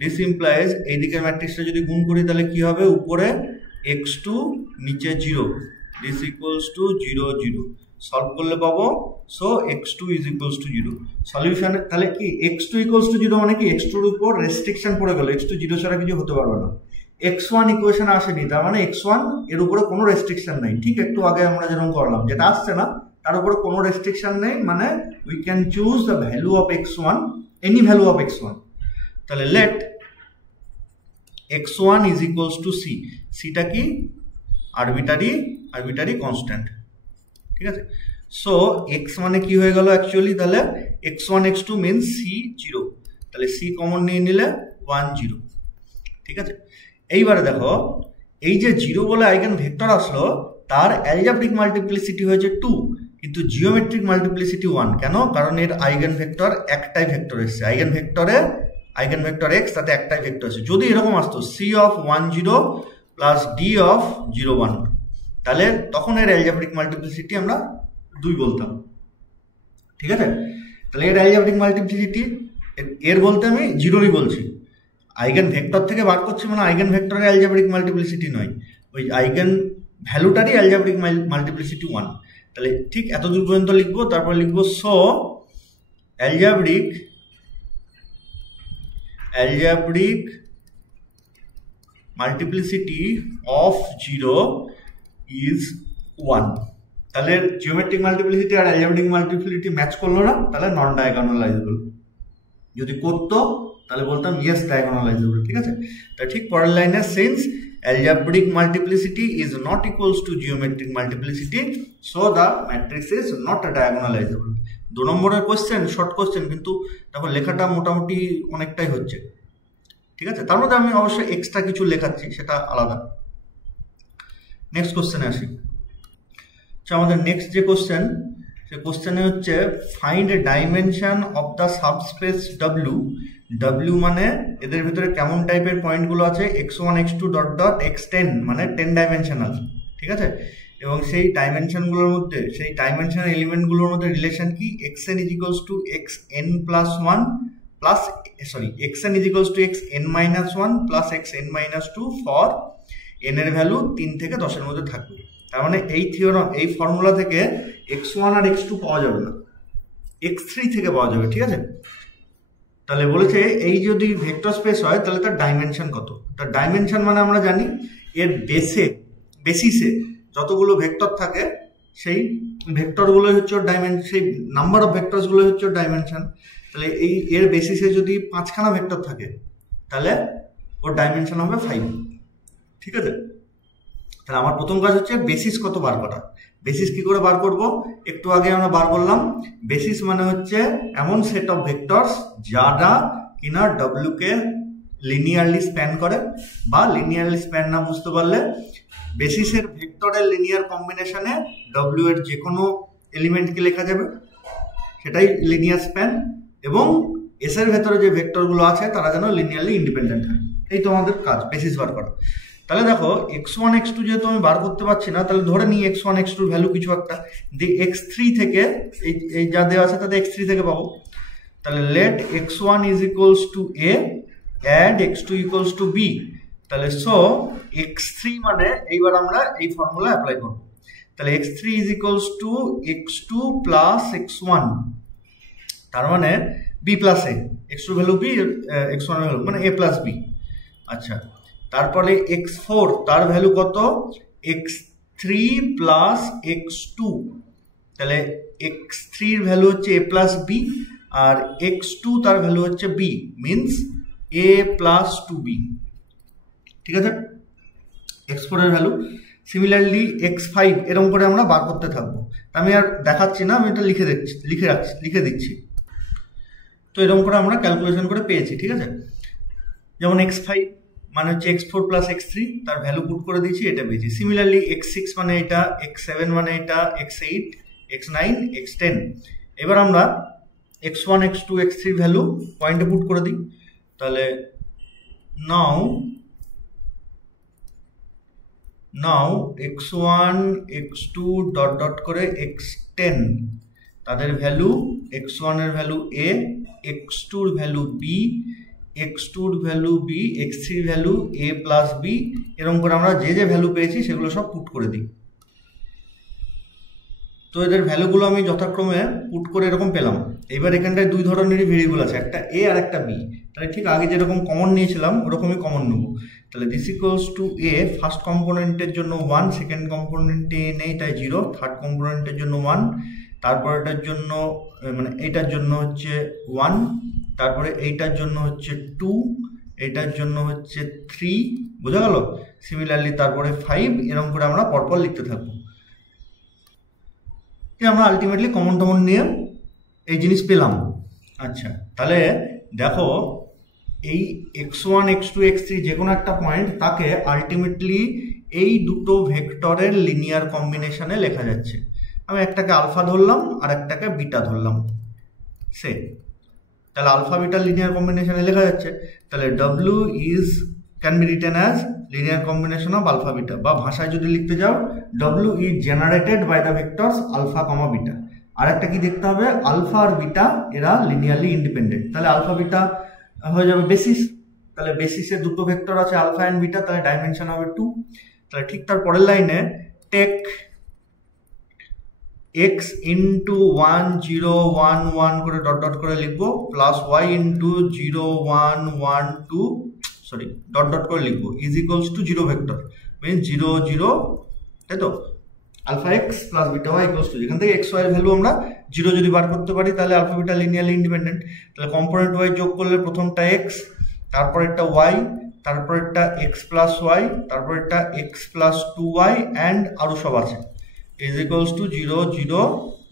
This implies এই দিকের ম্যাট্রিক্সটা যদি গুণ করি তাহলে কি হবে, উপরে x2 নিচে 0, this equals to 0 0। সলভ করলে পাবো so x2 is equals to 0। Solution তাহলে কি x2 equals to 0 মানে কি x2 এর উপর রেস্ট্রিকশন পড়ে গেল, x2 0 ছাড়া কিছু হতে পারবে না। x1 ইকুয়েশন আসেনি, তার মানে x1 এর উপরে কোনো রেস্ট্রিকশন নেই। ঠিক একটু আগে আমরা যেরকম করলাম, যেটা আসছে না তার উপরে কোনো রেস্ট্রিকশন নেই, মানে we can choose the value of x1, any value of x1। তাহলে let x1 is equals to c, cটা কি আরবিটারি কনস্ট্যান্ট। ঠিক আছে, সো x মানে কি হয়ে গেল অ্যাকচুয়ালি, তাহলে x1 x2 মিনস c 0, তাহলে c কমন নিয়ে নিলে 1 0। ঠিক আছে, এইবারে দেখো এই যে 0 বলে আইগেন ভেক্টর আসলো তার অ্যালজেব্রিক মাল্টিপ্লিসিটি হয়েছে 2, কিন্তু জিওমেট্রিক মাল্টিপ্লিসিটি 1। কেন? কারণ এর আইগেন ভেক্টর একটাই ভেক্টর এসছে, আইগেন ভেক্টর x, তাতে একটাই ভেক্টর আছে। যদি এরকম আসতো c of 1 0 plus d of 0 1, তাহলে তখন এর অ্যালজেব্রিক মাল্টিপ্লিসিটি আমরা 2 বলতাম। ঠিক আছে, তাহলে এর অ্যালজেব্রিক মাল্টিপ্লিসিটি এর বলতে আমি 0ই বলছি, আইগেন ভেক্টর থেকে বার করছি, মানে আইগেন ভেক্টরের অ্যালজেব্রিক মাল্টিপ্লিসিটি নয়, ওই আইগেন ভ্যালুটারই অ্যালজেব্রিক মাল্টিপ্লিসিটি 1। তাহলে ঠিক এত দূর পর্যন্ত লিখবো, তারপর লিখবো so algebraic multiplicity of 0 is 1। তাহলে জিওমেট্রিক মাল্টিপ্লিসিটি আর অ্যালজেব্রিক মাল্টিপ্লিসিটি ম্যাচ করলো না, তাহলে নন ডায়াগোনালাইজেবল। যদি করতো তাহলে বলতাম ইয়েস ডায়াগোনালাইজেবল। ঠিক আছে, তা ঠিক পরের লাইনে since algebraic multiplicity is not equals to geometric multiplicity, so the matrix is not diagonalizable। 2 নম্বরের কোশ্চেন, শর্ট কোশ্চেন, কিন্তু দেখো লেখাটা মোটামুটি অনেকটাই হচ্ছে। ঠিক আছে, তার মধ্যে আমি অবশ্যই এক্সট্রা কিছু লেখাচ্ছি, সেটা আলাদা। নেক্সট কোশ্চেনে আসি। আচ্ছা, আমাদের নেক্সট যে কোশ্চেন, সে কোশ্চেনে হচ্ছে find dimension of the subspace W। W মানে এদের ভিতরে কেমন টাইপের পয়েন্টগুলো আছে, x1 x2 dot dot x10 মানে 10 ডাইমেনশনাল। ঠিক আছে, এবং সেই ডাইমেনশনগুলোর মধ্যে, সেই ডাইমেনশনাল এলিমেন্টগুলোর মধ্যে রিলেশন কি, xn is equals to xn plus 1 plus xn is equals to xn minus 1 plus xn minus 2 for n এর ভ্যালু 3 থেকে 10 এর মধ্যে থাকবে। তার মানে এই থিওরাম, এই ফর্মুলা থেকে x1 আর x2 পাওয়া যাবে না। x3 থেকে পাওয়া যাবে, ঠিক আছে। তাহলে বলেছে এই যদি ভেক্টর স্পেস হয় তাহলে তার ডাইমেনশন কত। তার ডাইমেনশন মানে আমরা জানি এর বেসিসে যতগুলো ভেক্টর থাকে সেই ভেক্টরগুলো হচ্ছে ওর ডাইমেনশন, সেই নাম্বার অফ ভেক্টরসগুলো হচ্ছে ওর ডাইমেনশন। তাহলে এর বেসিসে যদি 5খানা ভেক্টর থাকে তাহলে ওর ডাইমেনশন হবে 5, ঠিক আছে। তাহলে আমার প্রথম কাজ হচ্ছে বেসিস কত বার করা। বেসিস কি করে বার করব, একটু আগে আমরা বার করলাম। বেসিস মানে হচ্ছে এমন সেট অফ ভেক্টরস যারা কিনা ডব্লিউ কে লিনিয়ারলি স্প্যান করে, বা লিনিয়ারলি স্প্যান না বুঝতে পারলে বেসিসের ভেক্টরের লিনিয়ার কম্বিনেশনে ডব্লিউ এর যে কোনো এলিমেন্টকে লেখা যাবে, সেটাই লিনিয়ার স্প্যান। এবং এস এর ভেতরে যে ভেক্টরগুলো আছে তারা যেন লিনিয়ারলি ইন্ডিপেন্ডেন্ট হয়। এই তো আমাদের কাজ, বেসিস বার করা। তাহলে দেখো x1 x2 যেহেতু আমি বার করতে পারছি না, তাহলে ধরে নিই x1 x2 ভ্যালু কিছু একটা x3 থেকে, এই যা দেওয়া আছে তাতে x3 থেকে পাবো। তাহলে let x1 is equals to a and x2 equals to b। তাহলে সো x3 মানে এইবার আমরা এই ফর্মুলা অ্যাপ্লাই করব। তাহলে x3 is equals two x2 plus x1, তার মানে b plus a, x2 value b, x1 value মানে a প্লাস b। আচ্ছা, তারপরে x4 তার ভ্যালু কত, x3 প্লাস x2। তাহলে x3 এর ভ্যালু হচ্ছে a plus b, R x2 তার ভ্যালু হচ্ছে b, means a plus 2b, ঠিক আছে। x4 এর ভ্যালু সিমিলারলি x5 এরকম করে আমরা বার করতে থাকবো। আমি আর দেখাচ্ছি না, আমি এটা লিখে দিচ্ছি। তো এরকম করে আমরা ক্যালকুলেশন করে পেয়েছি, ঠিক আছে। যেমন x5 মানে হচ্ছে x4 প্লাস x3, তার ভ্যালু পুট করে দিয়েছি, এটা পেয়েছি। সিমিলারলি x6 মানে এটা, x7 মানে এটা, x8, x9, x10। এবার আমরা x1 x2 x3 ভ্যালু পয়েন্টে পুট করে দিই। তাহলে নাও x1 x2 ডট ডট করে x10 তাদের ভ্যালু, x1 এর ভ্যালু a, x2 এর ভ্যালু b, x2 এর ভ্যালু b, x3 এর ভ্যালু a প্লাস b। এরকম করে আমরা যে যে ভ্যালু পেয়েছি সেগুলো সব পুট করে দিই। তো এদের ভ্যালুগুলো আমি যথাক্রমে পুট করে এরকম পেলাম। এবার এখানটায় দুই ধরনেরই ভেরিয়েবল আছে, একটা a আর একটা b। তাহলে ঠিক আগে যেরকম কমন নিয়েছিলাম ওরকমই কমন নেব। তাহলে this equals to a, first কম্পোনেন্টের জন্য 1, সেকেন্ড কম্পোনেন্টে নেই তাই 0, থার্ড কম্পোনেন্টের জন্য 1, তারপরেটার জন্য মানে এইটার জন্য হচ্ছে 1, তারপরে এইটার জন্য হচ্ছে 2, এইটার জন্য হচ্ছে 3, বোঝা গেল। সিমিলারলি তারপরে 5, এরকম করে আমরা পরপর লিখতে থাকবো। আমরা আলটিমেটলি কমন টমন নিয়ে এই জিনিস পেলাম। আচ্ছা, তাহলে দেখো এই x1 x2 x3 যে কোনো একটা পয়েন্ট, তাকে আলটিমেটলি এই দুটো ভেক্টরের লিনিয়ার কম্বিনেশনে লেখা যাচ্ছে। আমি একটাকে আলফা ধরলাম আর একটাকে বিটা ধরলাম, সে তাহলে আলফা বিটা লিনিয়ার কম্বিনেশনে লেখা যাচ্ছে। তাহলে w is can be written as linear combination of alpha beta, বা ভাষায় যদি লিখতে যাও w is generated by the vectors alpha comma beta. আর একটা কি দেখতে হবে, আলফা আর বিটা এরা লিনিয়ারলি ইন্ডিপেন্ডেন্ট। তাহলে আলফা বিটা হয়ে যাবে বেসিস। তাহলে বেসিসে দুটো ভেক্টর আছে আলফা এন্ড বিটা, তাহলে ডাইমেনশন হবে 2। তাহলে ঠিক তার পরের লাইনে টেক x ইন্টু 1 0 1 1 করে ডট ডট করে লিখবো, plus y into 0 1 1 2 sorry dot dot করে লিখবো, is equals to 0 vector, means 0 0, তাই তো। Alpha X plus beta Y equals to, এখান থেকে এক্স ওয়াই এর ভ্যালু আমরা 0 যদি বার করতে পারি তাহলে আলফা বিটা লিনিয়ারলি ইন্ডিপেন্ডেন্ট। তাহলে কম্পোনেন্ট ওয়াই যোগ করলে প্রথমটা এক্স, তারপরেরটা ওয়াই, তারপরেরটা এক্স প্লাস ওয়াই, তারপরেরটা এক্স প্লাস 2y অ্যান্ড আরও সব আছে, is equals to 0 0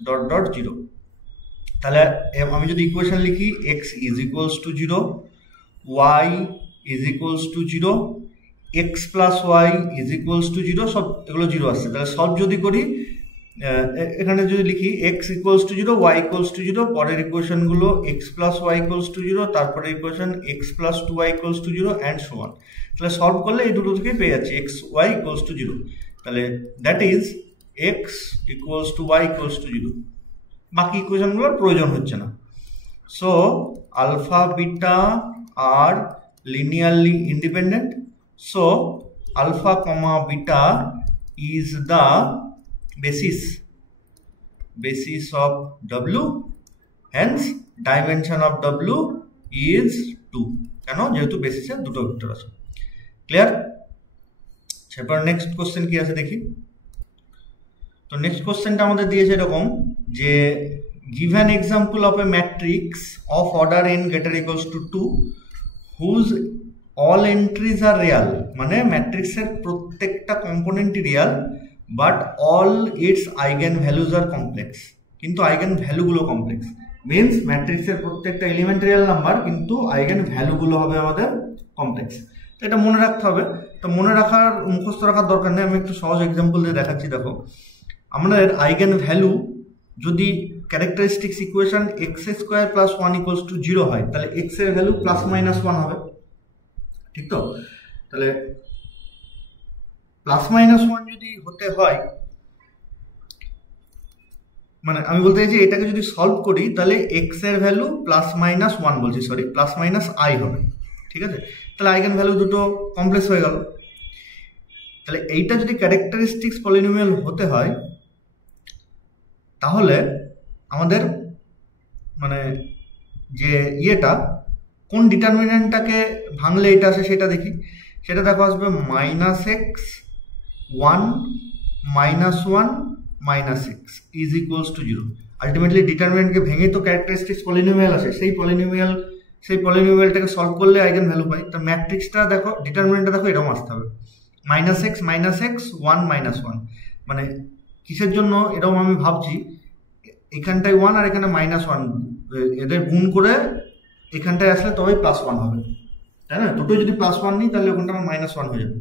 dot dot 0। তাহলে আমি যদি ইকুয়েশন লিখি X is equals to 0, Y is equals to 0, X plus Y is equals to 0, সব এগুলো 0 আসছে। তাহলে সলভ যদি করি, এখানে যদি লিখি x equals to 0, y equals to 0, পরের ইকুয়েশনগুলো x plus y equals to 0, তারপরে equation x plus 2y equals to 0 and so on. তাহলে সলভ করলে এই দুটো থেকে পেয়ে যাচ্ছে এক্স ওয়াই ইকুয়ালস টু 0। তাহলে that is X equals to Y equals to 0। বাকি ইকুয়েশনগুলোর প্রয়োজন হচ্ছে না। সো আলফা বিটা আর linearly independent, so alpha comma beta is the basis of w hence dimension of W is 2 কেন যেহেতু বেসিসে দুটো ভেক্টর আছে ক্লিয়ার এরপর নেক্সট কোশ্চেন কি আছে দেখি তো নেক্সট কোশ্চেনটা আমাদের দিয়েছে এরকম যে give an example of a matrix of order n greater equals to 2 whose all entries are real মানে ম্যাট্রিক্সের প্রত্যেকটা কম্পোনেন্টই real but all its eigenvalues are complex কিন্তু আইগেন ভ্যালুগুলো কমপ্লেক্স মিন্স ম্যাট্রিক্সের প্রত্যেকটা এলিমেন্ট রিয়াল নাম্বার কিন্তু eigen ভ্যালুগুলো হবে আমাদের কমপ্লেক্স তো এটা মনে রাখতে হবে তো মনে রাখার মুখস্থ রাখার দরকার নেই আমি একটু সহজ এক্সাম্পল দিয়ে দেখাচ্ছি দেখো আমাদের আইগেন ভ্যালু যদি characteristics equation x square plus 1 equals to 0 হয় তাহলে এক্স এর ভ্যালু প্লাস মাইনাস 1 হবে ঠিক তো তাহলে প্লাস মাইনাস 1 যদি হতে হয় মানে আমি বলতে চাইছি এটাকে যদি সলভ করি তাহলে এক্স এর ভ্যালু প্লাস মাইনাস 1 বলছি সরি প্লাস মাইনাস আই হবে ঠিক আছে তাহলে আইগেন ভ্যালু দুটো কমপ্লেক্স হয়ে গেল তাহলে এইটা যদি ক্যারেক্টারিস্টিক্স পলিনোমিয়াল হতে হয় তাহলে আমাদের মানে যে ইয়েটা কোন ডিটারমিনেন্টটাকে ভাঙলে এটা আসে সেটা দেখি সেটা দেখো আসবে minus x 1 minus 1 minus x is equals to 0 ultimately ডিটারমিনেন্টকে ভেঙে তো ক্যারেক্টারিস্টিক্স পলিনোমিয়াল আসে সেই পলিনোমিয়ালটাকে সলভ করলে আইগেন ভ্যালু পাই তো ম্যাট্রিক্সটা দেখো ডিটারমিনেন্টটা দেখো এরকম আসতে হবে মাইনাস এক্স 1 মাইনাস 1 মানে কিসের জন্য এরকম আমি ভাবছি এখানটায় 1 আর এখানে মাইনাস 1 এদের গুণ করে এখানটায় আসলে তবেই প্লাস 1 হবে তাই না দুটোই যদি প্লাস 1 নিই তাহলে ওখানটা আমার মাইনাস 1 হয়ে যাবে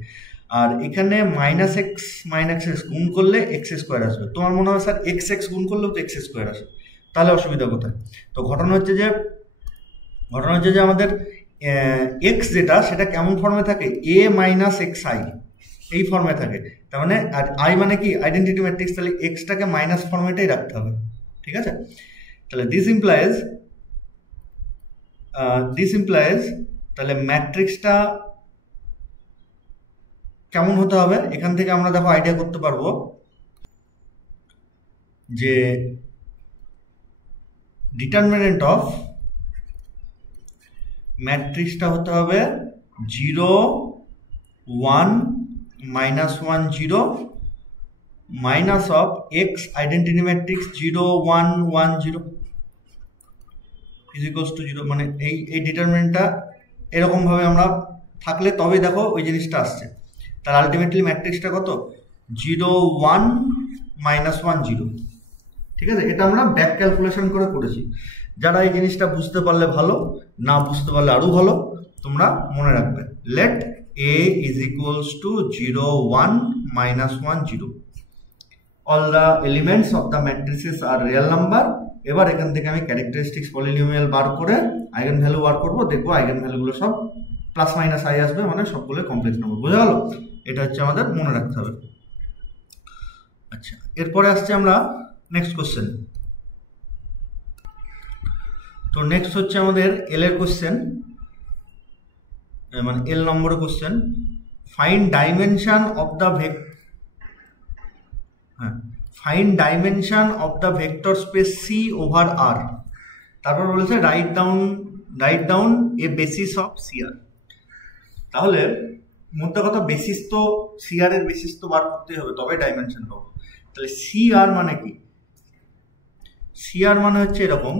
আর এখানে মাইনাস এক্স গুণ করলে এক্স স্কোয়ার আসবে তোমার মনে হয় স্যার এক্স গুণ করলেও তো এক্স স্কোয়ার আসে তাহলে অসুবিধা কোথায় তো ঘটনা হচ্ছে যে আমাদের এক্স যেটা সেটা কেমন ফর্মে থাকে এ মাইনাস এক্স আই এই ফর্মে থাকে তার মানে আর আই মানে কি আইডেন্টিটি ম্যাট্রিক্স তাহলে এক্সটাকে মাইনাস ফর্মেটাই রাখতে হবে ঠিক আছে তাহলে দিস ইমপ্লাইজ তাহলে ম্যাট্রিক্সটা কেমন হতে হবে এখান থেকে আমরা দেখো আইডিয়া করতে পারবো যে ডিটারমিনেন্ট অফ ম্যাট্রিক্সটা হতে হবে 0 1 minus 1 0 minus of x identity matrix 0 1 1 0 is equals to 0 মানে এই ডিটারমিনেন্টটা এরকম ভাবে আমরা থাকলে তবে দেখো ওই জিনিসটা আসছে তার আলটিমেটলি ম্যাট্রিক্সটা কত 0 1 minus 1 0 ঠিক আছে এটা আমরা ব্যাক ক্যালকুলেশন করে করেছি যারা এই জিনিসটা বুঝতে পারলে ভালো না বুঝতে পারলে আরো ভালো তোমরা মনে রাখবে late a is equals to 0 1 minus 1 0 all the elements of the matrices are real number এবার এখান থেকে আমি ক্যারেক্টারিস্টিক্স পলিনোমিয়াল বার করে আইগেন ভ্যালু বার করব দেখবো আইগেন ভ্যালুগুলো সব প্লাস মাইনাস আই আসবে মানে সবগুলো কমপ্লেক্স নাম্বার বোঝা গেল এটা হচ্ছে আমাদের মনে রাখতে হবে আচ্ছা এরপরে আসছে আমরা নেক্সট কোশ্চেন তো নেক্সট হচ্ছে আমাদের এল এর কোশ্চেন মানে এল নম্বরের question find dimension of the vector space C over R তারপর বলেছে write down a basis of CR তাহলে মোদ্দা কথা বেসিস তো সিআর এর বেসিস তো বার করতে হবে তবে ডাইমেনশন পাবো তাহলে সিআর মানে কি সিআর মানে হচ্ছে এরকম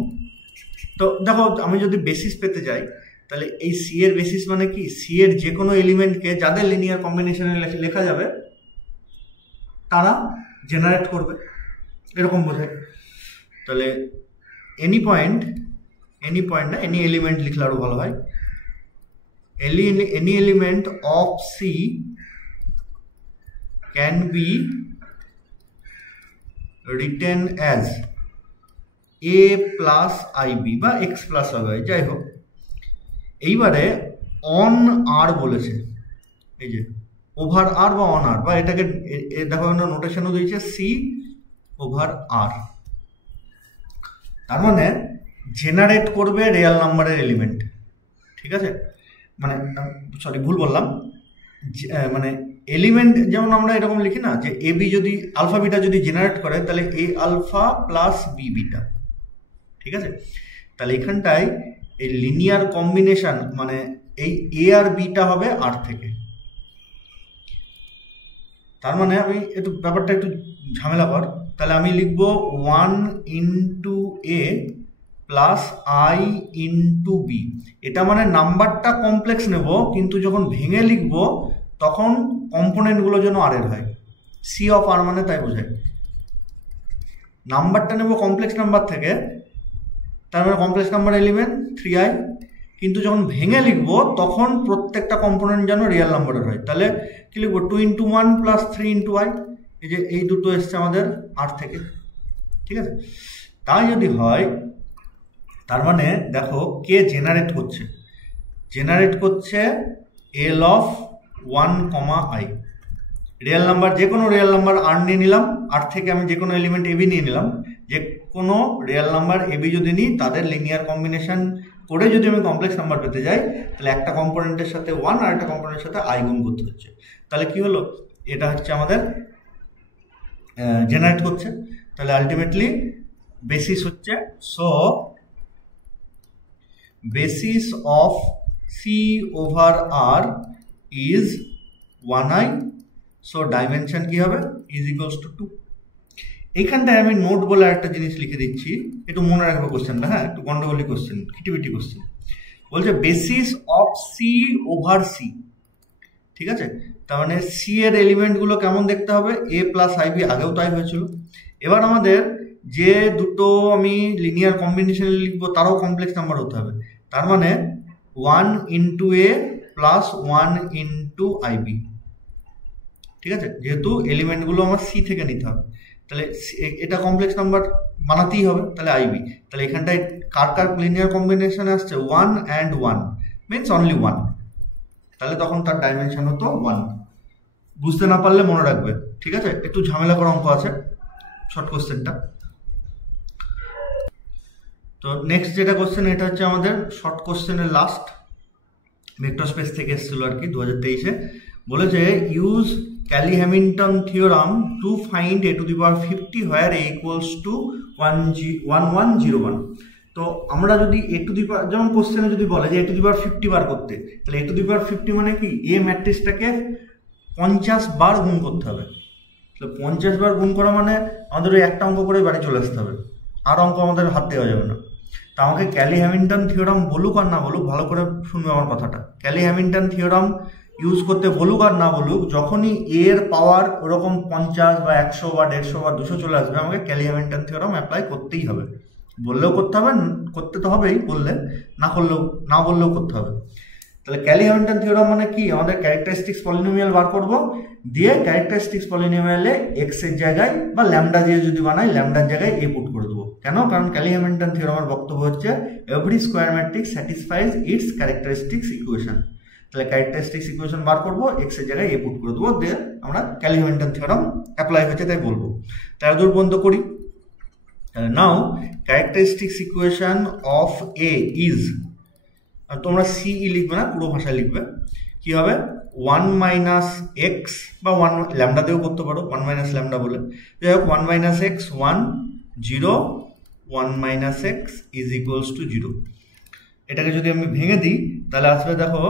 তো দেখো আমি যদি বেসিস পেতে যাই তাহলে এই সি এর বেসিস মানে কি সি এর যে কোনো এলিমেন্টকে যাদের লিনিয়ার কম্বিনেশনে লেখা যাবে তারা জেনারেট করবে এরকম বোঝায় তাহলে এনি পয়েন্ট না এনি এলিমেন্ট লিখলে আরো ভালো হয় any element of C can be written as A plus IB বা এক্স প্লাস আই যাই হোক এইবারে অন আর বলেছে এই যে ওভার আর বা অন আর বা এটাকে দেখো নোটেশনও দিয়েছে সি ওভার আর তার মানে জেনারেট করবে রিয়েল নাম্বারের এলিমেন্ট ঠিক আছে মানে সরি ভুল বললাম মানে এলিমেন্ট যেমন আমরা এরকম লিখি না যে এ বি যদি আলফা বিটা যদি জেনারেট করে তাহলে এ আলফা প্লাস বি বিটা ঠিক আছে, তাহলে এখানটায় এই লিনিয়ার কম্বিনেশন মানে এই এ আর বিটা হবে আর থেকে। তার মানে আমি একটু ব্যাপারটা একটু ঝামেলা কর, তাহলে আমি লিখবো 1 into A plus I into B. এটা মানে নাম্বারটা কমপ্লেক্স নেব, কিন্তু যখন ভেঙে লিখবো তখন কম্পোনেন্টগুলো যেন আর এর হয়। সি অফ আর মানে তাই বোঝায়। নাম্বারটা নেব কমপ্লেক্স নাম্বার থেকে, তার মানে কমপ্লেক্স নাম্বার এলিমেন্ট 3i, কিন্তু যখন ভেঙে লিখবো তখন প্রত্যেকটা কম্পোনেন্ট যেন রিয়েল নাম্বারের হয়। তাহলে কি লিখবো 2 ইন্টু 1 প্লাস 3 ইন্টু i, এই যে এই দুটো এসছে আমাদের আর থেকে। ঠিক আছে, তাই যদি হয় তার মানে দেখো কে জেনারেট করছে L of 1, i। Real number, যে কোনো রিয়েল নাম্বার আর নিয়ে নিলাম, আর থেকে আমি যে কোনো এলিমেন্ট এবি নিয়ে নিলাম। যে কোনো রিয়েল নাম্বার এবি যদি নিই তাদের লিনিয়ার কম্বিনেশন করে যদি আমি কমপ্লেক্স নাম্বার পেতে যাই, তাহলে একটা কম্পোনেন্টের সাথে 1 আর একটা কম্পোনেন্টের সাথে আই গুণ করতে হচ্ছে। তাহলে কি হলো, এটা হচ্ছে আমাদের জেনারেট করছে। তাহলে আলটিমেটলি বেসিস হচ্ছে, so basis of C over R is 1i, so dimension কি হবে ইজ ইকুয়ালস টু 2। এইখানটায় আমি নোট বলে একটা জিনিস লিখে দিচ্ছি, একটু মনে রাখবো কোশ্চেনটা, হ্যাঁ একটু গন্ডগোলি কোশ্চেন, খিটিবিটি কোশ্চেন। বলছে basis of C over C. ঠিক আছে, তার মানে সি এর এলিমেন্টগুলো কেমন দেখতে হবে, এ প্লাস আই বি, আগেও তাই হয়েছিল। এবার আমাদের যে দুটো আমি লিনিয়ার কম্বিনেশনে লিখবো তারাও কমপ্লেক্স নাম্বার হতে হবে। তার মানে 1 into A plus 1 into IB. ঠিক আছে, যেহেতু এলিমেন্টগুলো আমার সি থেকে নিতে হবে, তাহলে এটা কমপ্লেক্স নাম্বার বানাতেই হবে, তাহলে আইবি। তাহলে এখানটায় কার কার লিনিয়ার কম্বিনেশনে আসছে 1 অ্যান্ড 1 মিনস অনলি 1, তাহলে তখন তার ডাইমেনশন হতো 1। বুঝতে না পারলে মনে রাখবে, ঠিক আছে, একটু ঝামেলা করা অঙ্ক আছে শর্ট কোশ্চেনটা। তো নেক্সট যেটা কোশ্চেন, এটা হচ্ছে আমাদের শর্ট কোশ্চেনের লাস্ট, ভেক্টর স্পেস থেকে এসেছিল আর কি 2023-এ। বলেছে use Kelly-Hamilton theorem to find a to the power 50 where a equals to 1101। তো আমরা যদি a to the power, যেমন কোশ্চেনে যদি বলে যে a to the power 50 বার করতে, তাহলে a to the power 50 মানে কি, এ ম্যাট্রিক্সটাকে 50 বার গুণ করতে হবে। তাহলে 50 বার গুণ করা মানে আমাদের ওই একটা অঙ্ক করে বাড়ি চলে আসতে হবে, আর অঙ্ক আমাদের হাত দেওয়া যাবে না। তা আমাকে ক্যালি-হ্যামিল্টন থিওরাম বলুক আর না বলুক, ভালো করে শুনবে আমার কথাটা। ক্যালি-হ্যামিল্টন থিওরাম ইউজ করতে বলুক আর না বলুক, যখনই এর পাওয়ার ওরকম 50 বা 100 বা 150 বা 200 চলে আসবে, আমাকে ক্যালি-হ্যামিল্টন থিওরাম অ্যাপ্লাই করতেই হবে। বললেও করতে হবে, করতে তো হবেই, বললে না বললেও করতে হবে। তাহলে ক্যালি-হ্যামিল্টন থিওরাম মানে কি, আমাদের ক্যারেক্টারিস্টিক্স পলিনোমিয়াল বার করব, দিয়ে ক্যারেক্টারিস্টিক্স পলিনোমিয়ালে এক্স এর জায়গায় বা ল্যামডা দিয়ে যদি বানাই, ল্যামডার জায়গায় এ পুট করে দেবো। কেন, কারণ ক্যালি-হ্যামিল্টন থিওরামের বক্তব্য হচ্ছে every square matrix স্যাটিসফাইজ it's characteristics equation. তাহলে ক্যারেক্টারিস্টিক্স ইকুয়েশন বার করবো, এক্স এর জায়গায় এ পুট করে দেবো, দিয়ে আমরা ক্যালি-হ্যামিল্টন থিওরাম অ্যাপ্লাই হয়েছে তাই বলবো। তাই দূর বন্ধ করি। Now characteristics equation of A is, তোমরা সিই লিখবে না, পুরো ভাষায় লিখবে। কি হবে, 1 মাইনাস এক্স বা 1 ল্যামডা দিয়েও করতে পারো, 1 মাইনাস ল্যামডা বলে, যাই হোক 1 minus x 1 0 1 minus x is equals to 0। এটাকে যদি আমি ভেঙে দিই তাহলে আসবে দেখো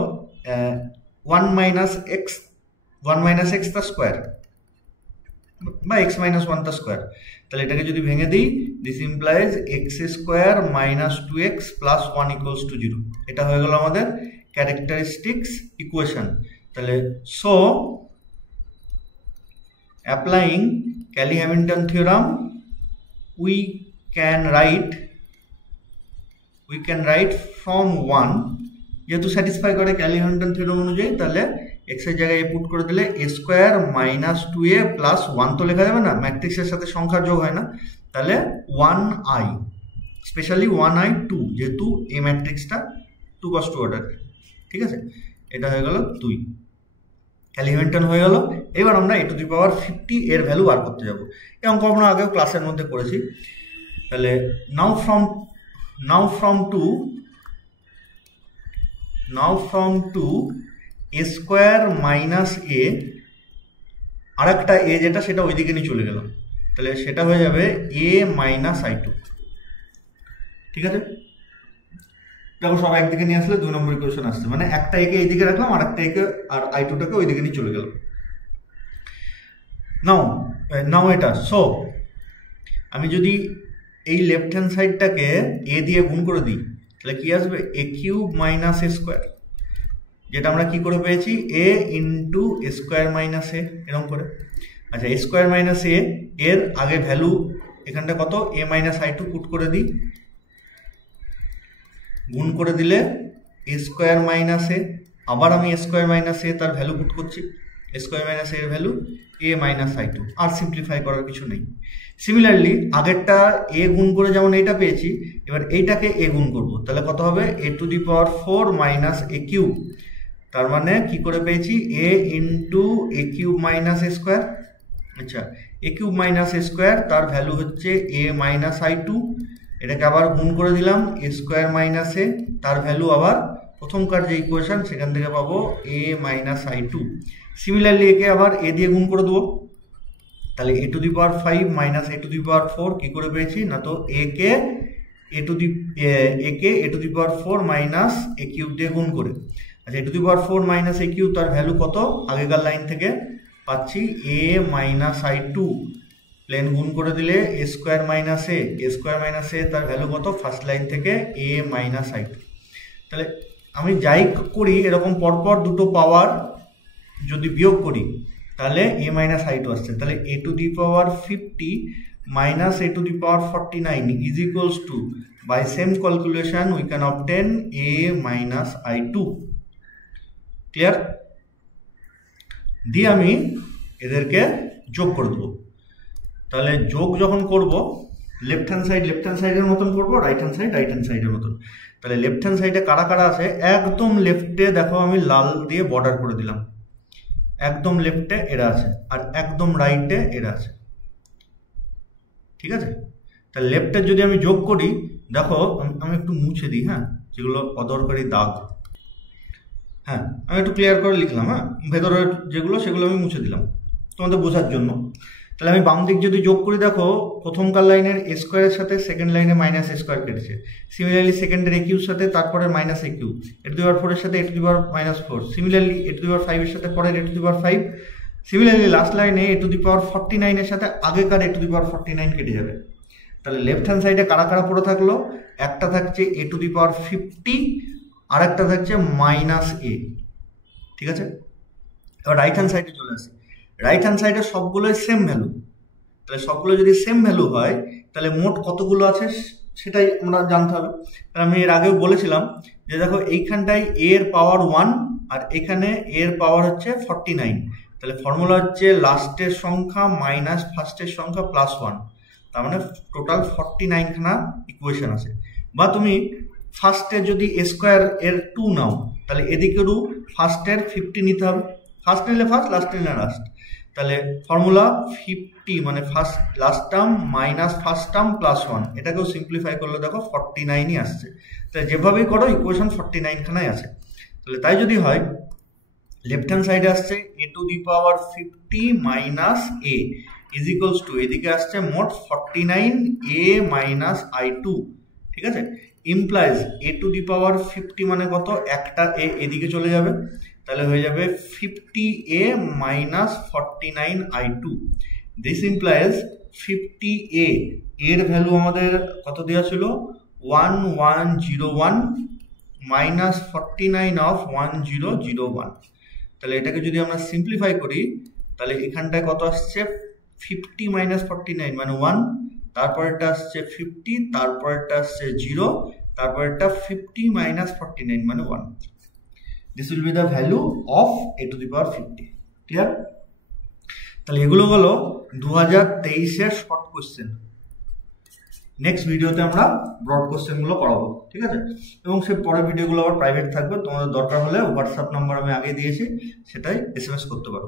1 মাইনাস এক্স তার স্কোয়ার বা এক্স মাইনাস 1 তার স্কোয়ার। তাহলে এটাকে যদি ভেঙে দিই, this implies x square minus 2x plus 1 equals to 0। এটা হয়ে গেল আমাদের ক্যারেক্টারিস্টিক্স ইকুয়েশন। তাহলে so applying Kelly-Hamilton theorem we can write from 1, যেহেতু স্যাটিসফাই করে ক্যালি-হ্যামিল্টন থিওরাম অনুযায়ী, তাহলে এক্স এর জায়গায় এ পুট করে দিলে এ স্কোয়ার মাইনাস 2a প্লাস 1 তো লেখা যাবে না, ম্যাট্রিক্সের সাথে সংখ্যার যোগ হয় না, তাহলে 1i, স্পেশালি 1i 2, যেহেতু এই ম্যাট্রিক্সটা 2 অর্ডার। ঠিক আছে, এটা হয়ে গেল 2, ক্যালি-হ্যামিল্টন হয়ে গেল। এবার আমরা a to the power 50 এর ভ্যালু বার করতে যাব। এই অঙ্ক আমরা আগেও ক্লাসের মধ্যে করেছি। তাহলে now from two A square minus A, আর একটা এ যেটা সেটা ওইদিকে নিয়ে চলে গেলাম, তাহলে সেটা হয়ে যাবে এ মাইনাস i2। ঠিক আছে, দেখো সব একদিকে নিয়ে আসলে 2 নম্বর ইকুয়েশন আসছে, মানে একটা একে এইদিকে রাখলাম আর একটা একে আর i2টাকে ওইদিকে নিয়ে চলে গেল। নাও এটা সো আমি যদি এই লেফট হ্যান্ড সাইডটাকে এ দিয়ে গুণ করে দিই তাহলে কি আসবে, এ কিউব মাইনাস এ স্কোয়ার, যেটা আমরা কি করে পেয়েছি, A into A square minus এ, এরকম করে। আচ্ছা, এ স্কোয়ার মাইনাস এ এর আগে ভ্যালু এখানটা কত, এ মাইনাস i2 পুট করে দিই, গুণ করে দিলে এ স্কোয়ার মাইনাস এ, আবার আমি এ স্কোয়ার মাইনাস এ তার ভ্যালু পুট করছি, এ স্কোয়ার মাইনাস এর ভ্যালু এ মাইনাস i2, আর সিম্পলিফাই করার কিছু নেই। সিমিলারলি আগেরটা এ গুণ করে যেমন এইটা পেয়েছি, এবার এইটাকে এ গুণ করব, তাহলে কত হবে, A to the power 4 minus A cube, তার মানে কি করে পেয়েছি, A into A cube minus A square. আচ্ছা, A cube minus A square তার ভ্যালু হচ্ছে এ মাইনাস i2, এটাকে আবার গুণ করে দিলাম এ স্কোয়ার মাইনাস এ, তার ভ্যালু আবার প্রথমকার যে ইকুয়েশন সেখান থেকে পাবো এ মাইনাস i2। সিমিলারলি একে আবার এ দিয়ে গুণ করে দেবো, তাহলে A to the power 5 minus A to the power 4 কি করে পেয়েছি না, তো একে A to the power 4 minus A cube দিয়ে গুণ করে। আচ্ছা, A to the power 4 minus A cube তার ভ্যালু কত, আগেকার লাইন থেকে পাচ্ছি এ মাইনাস i2, প্লেন গুণ করে দিলে এ স্কোয়ার মাইনাস এ তার ভ্যালু কত, ফার্স্ট লাইন থেকে এ মাইনাস i2। তাহলে আমি যাই করি এরকম পরপর দুটো পাওয়ার যদি বিয়োগ করি তাহলে এ মাইনাস i2 আসছে, তাহলে A to the power 50 minus A to the power 49 is equals to, by same calculation we can obtain A minus i2। Clear? দিয়ে আমি এদেরকে যোগ করে দেবো, তাহলে যোগ যখন করব লেফট হ্যান্ড সাইডের মতন করবো, রাইট হ্যান্ড সাইডের মতন। তাহলে লেফট হ্যান্ড সাইডে কারা কারা আছে, একদম লেফটে দেখো আমি লাল দিয়ে বর্ডার করে দিলাম, একদম লেফটে এরা আছে আর একদম রাইটে এরা আছে। ঠিক আছে, তাহলে লেফটের যদি আমি যোগ করি, দেখো আমি একটু মুছে দিই, হ্যাঁ, যেগুলো অদরকারি দাগ, হ্যাঁ আমি একটু ক্লিয়ার করে লিখলাম, হ্যাঁ ভেতরের যেগুলো সেগুলো আমি মুছে দিলাম তোমাদের বোঝার জন্য। তাহলে আমি বাম দিক যদি যোগ করি, দেখো প্রথমকার লাইনের এ স্কোয়ারের সাথে সেকেন্ড লাইনে মাইনাস এ স্কোয়ার কেটেছে, সিমিলারলি সেকেন্ডের এ কিউর সাথে তারপরে minus a q, a to the power 4 এর সাথে a to the power minus 4, similarly a to the power 5 এর সাথে পরের a to the power 5, similarly last লাইনে এ টু দি পাওয়ার 49 এর সাথে আগেকার এ টু দি পাওয়ার 49 কেটে যাবে। তাহলে লেফট হ্যান্ড সাইডে কারা কারা পড়ে থাকলো, একটা থাকছে এ টু দি পাওয়ার 50 আর একটা থাকছে মাইনাস এ। ঠিক আছে, এবার রাইট হ্যান্ড সাইডে চলে আসি, রাইট হ্যান্ড সাইডে সবগুলোই সেম ভ্যালু, তাহলে সবগুলো যদি সেম ভ্যালু হয় তাহলে মোট কতগুলো আছে সেটাই আমরা জানতে হবে। তাহলে আমি এর আগেও বলেছিলাম যে দেখো এইখানটায় এ এর পাওয়ার 1 আর এখানে এ এর পাওয়ার হচ্ছে 49, তাহলে ফর্মুলা হচ্ছে লাস্টের সংখ্যা মাইনাস ফার্স্টের সংখ্যা প্লাস 1, তার মানে টোটাল 49 খানা ইকুয়েশন আছে। বা তুমি ফার্স্টে যদি এ স্কোয়ার এর 2 নাও তাহলে এদিকেরও ফার্স্টের 50 নিতে হবে, ফার্স্ট নিলে ফার্স্ট, লাস্ট নিলে লাস্ট, তাহলে ফর্মুলা 50 মানে first last term minus first term plus 1, এটাকেও সিম্পলিফাই করলে দেখো 49ই আসছে। তাহলে যেভাবেই করো ইকুয়েশন 49 খানাই আছে। তাহলে তাই যদি হয় লেফট হ্যান্ড সাইডে আসছে a to the power 50 minus a is equals to, এদিকে আসছে মোট 49 এ মাইনাস i2। ঠিক আছে, implies A to the power 50 মানে কত, একটা এ এদিকে চলে যাবে, তাহলে হয়ে যাবে 50a minus 49i2। This implies 50a এর ভ্যালু আমাদের কত দেওয়া ছিল, 1101 মাইনাস 49 অফ 1001। তাহলে এটাকে যদি আমরা সিম্পলিফাই করি তাহলে এখানটায় কত আসছে, 50 মাইনাস 49 মানে 1, তারপরেরটা আসছে 50, তারপরেরটা আসছে 0, তারপরেরটা 50 মাইনাস 49 মানে 1। This will be the value of a to the power 50. Clear? তাহলে এগুলো হলো 2023-এর শর্ট কোশ্চেন। নেক্সট ভিডিওতে আমরা ব্রড কোশ্চেনগুলো করাবো, ঠিক আছে? এবং সে পরের ভিডিওগুলো আবার প্রাইভেট থাকবে, তোমাদের দরকার হলে হোয়াটসঅ্যাপ নাম্বার আমি আগে দিয়েছি, সেটাই SMS করতে পারো।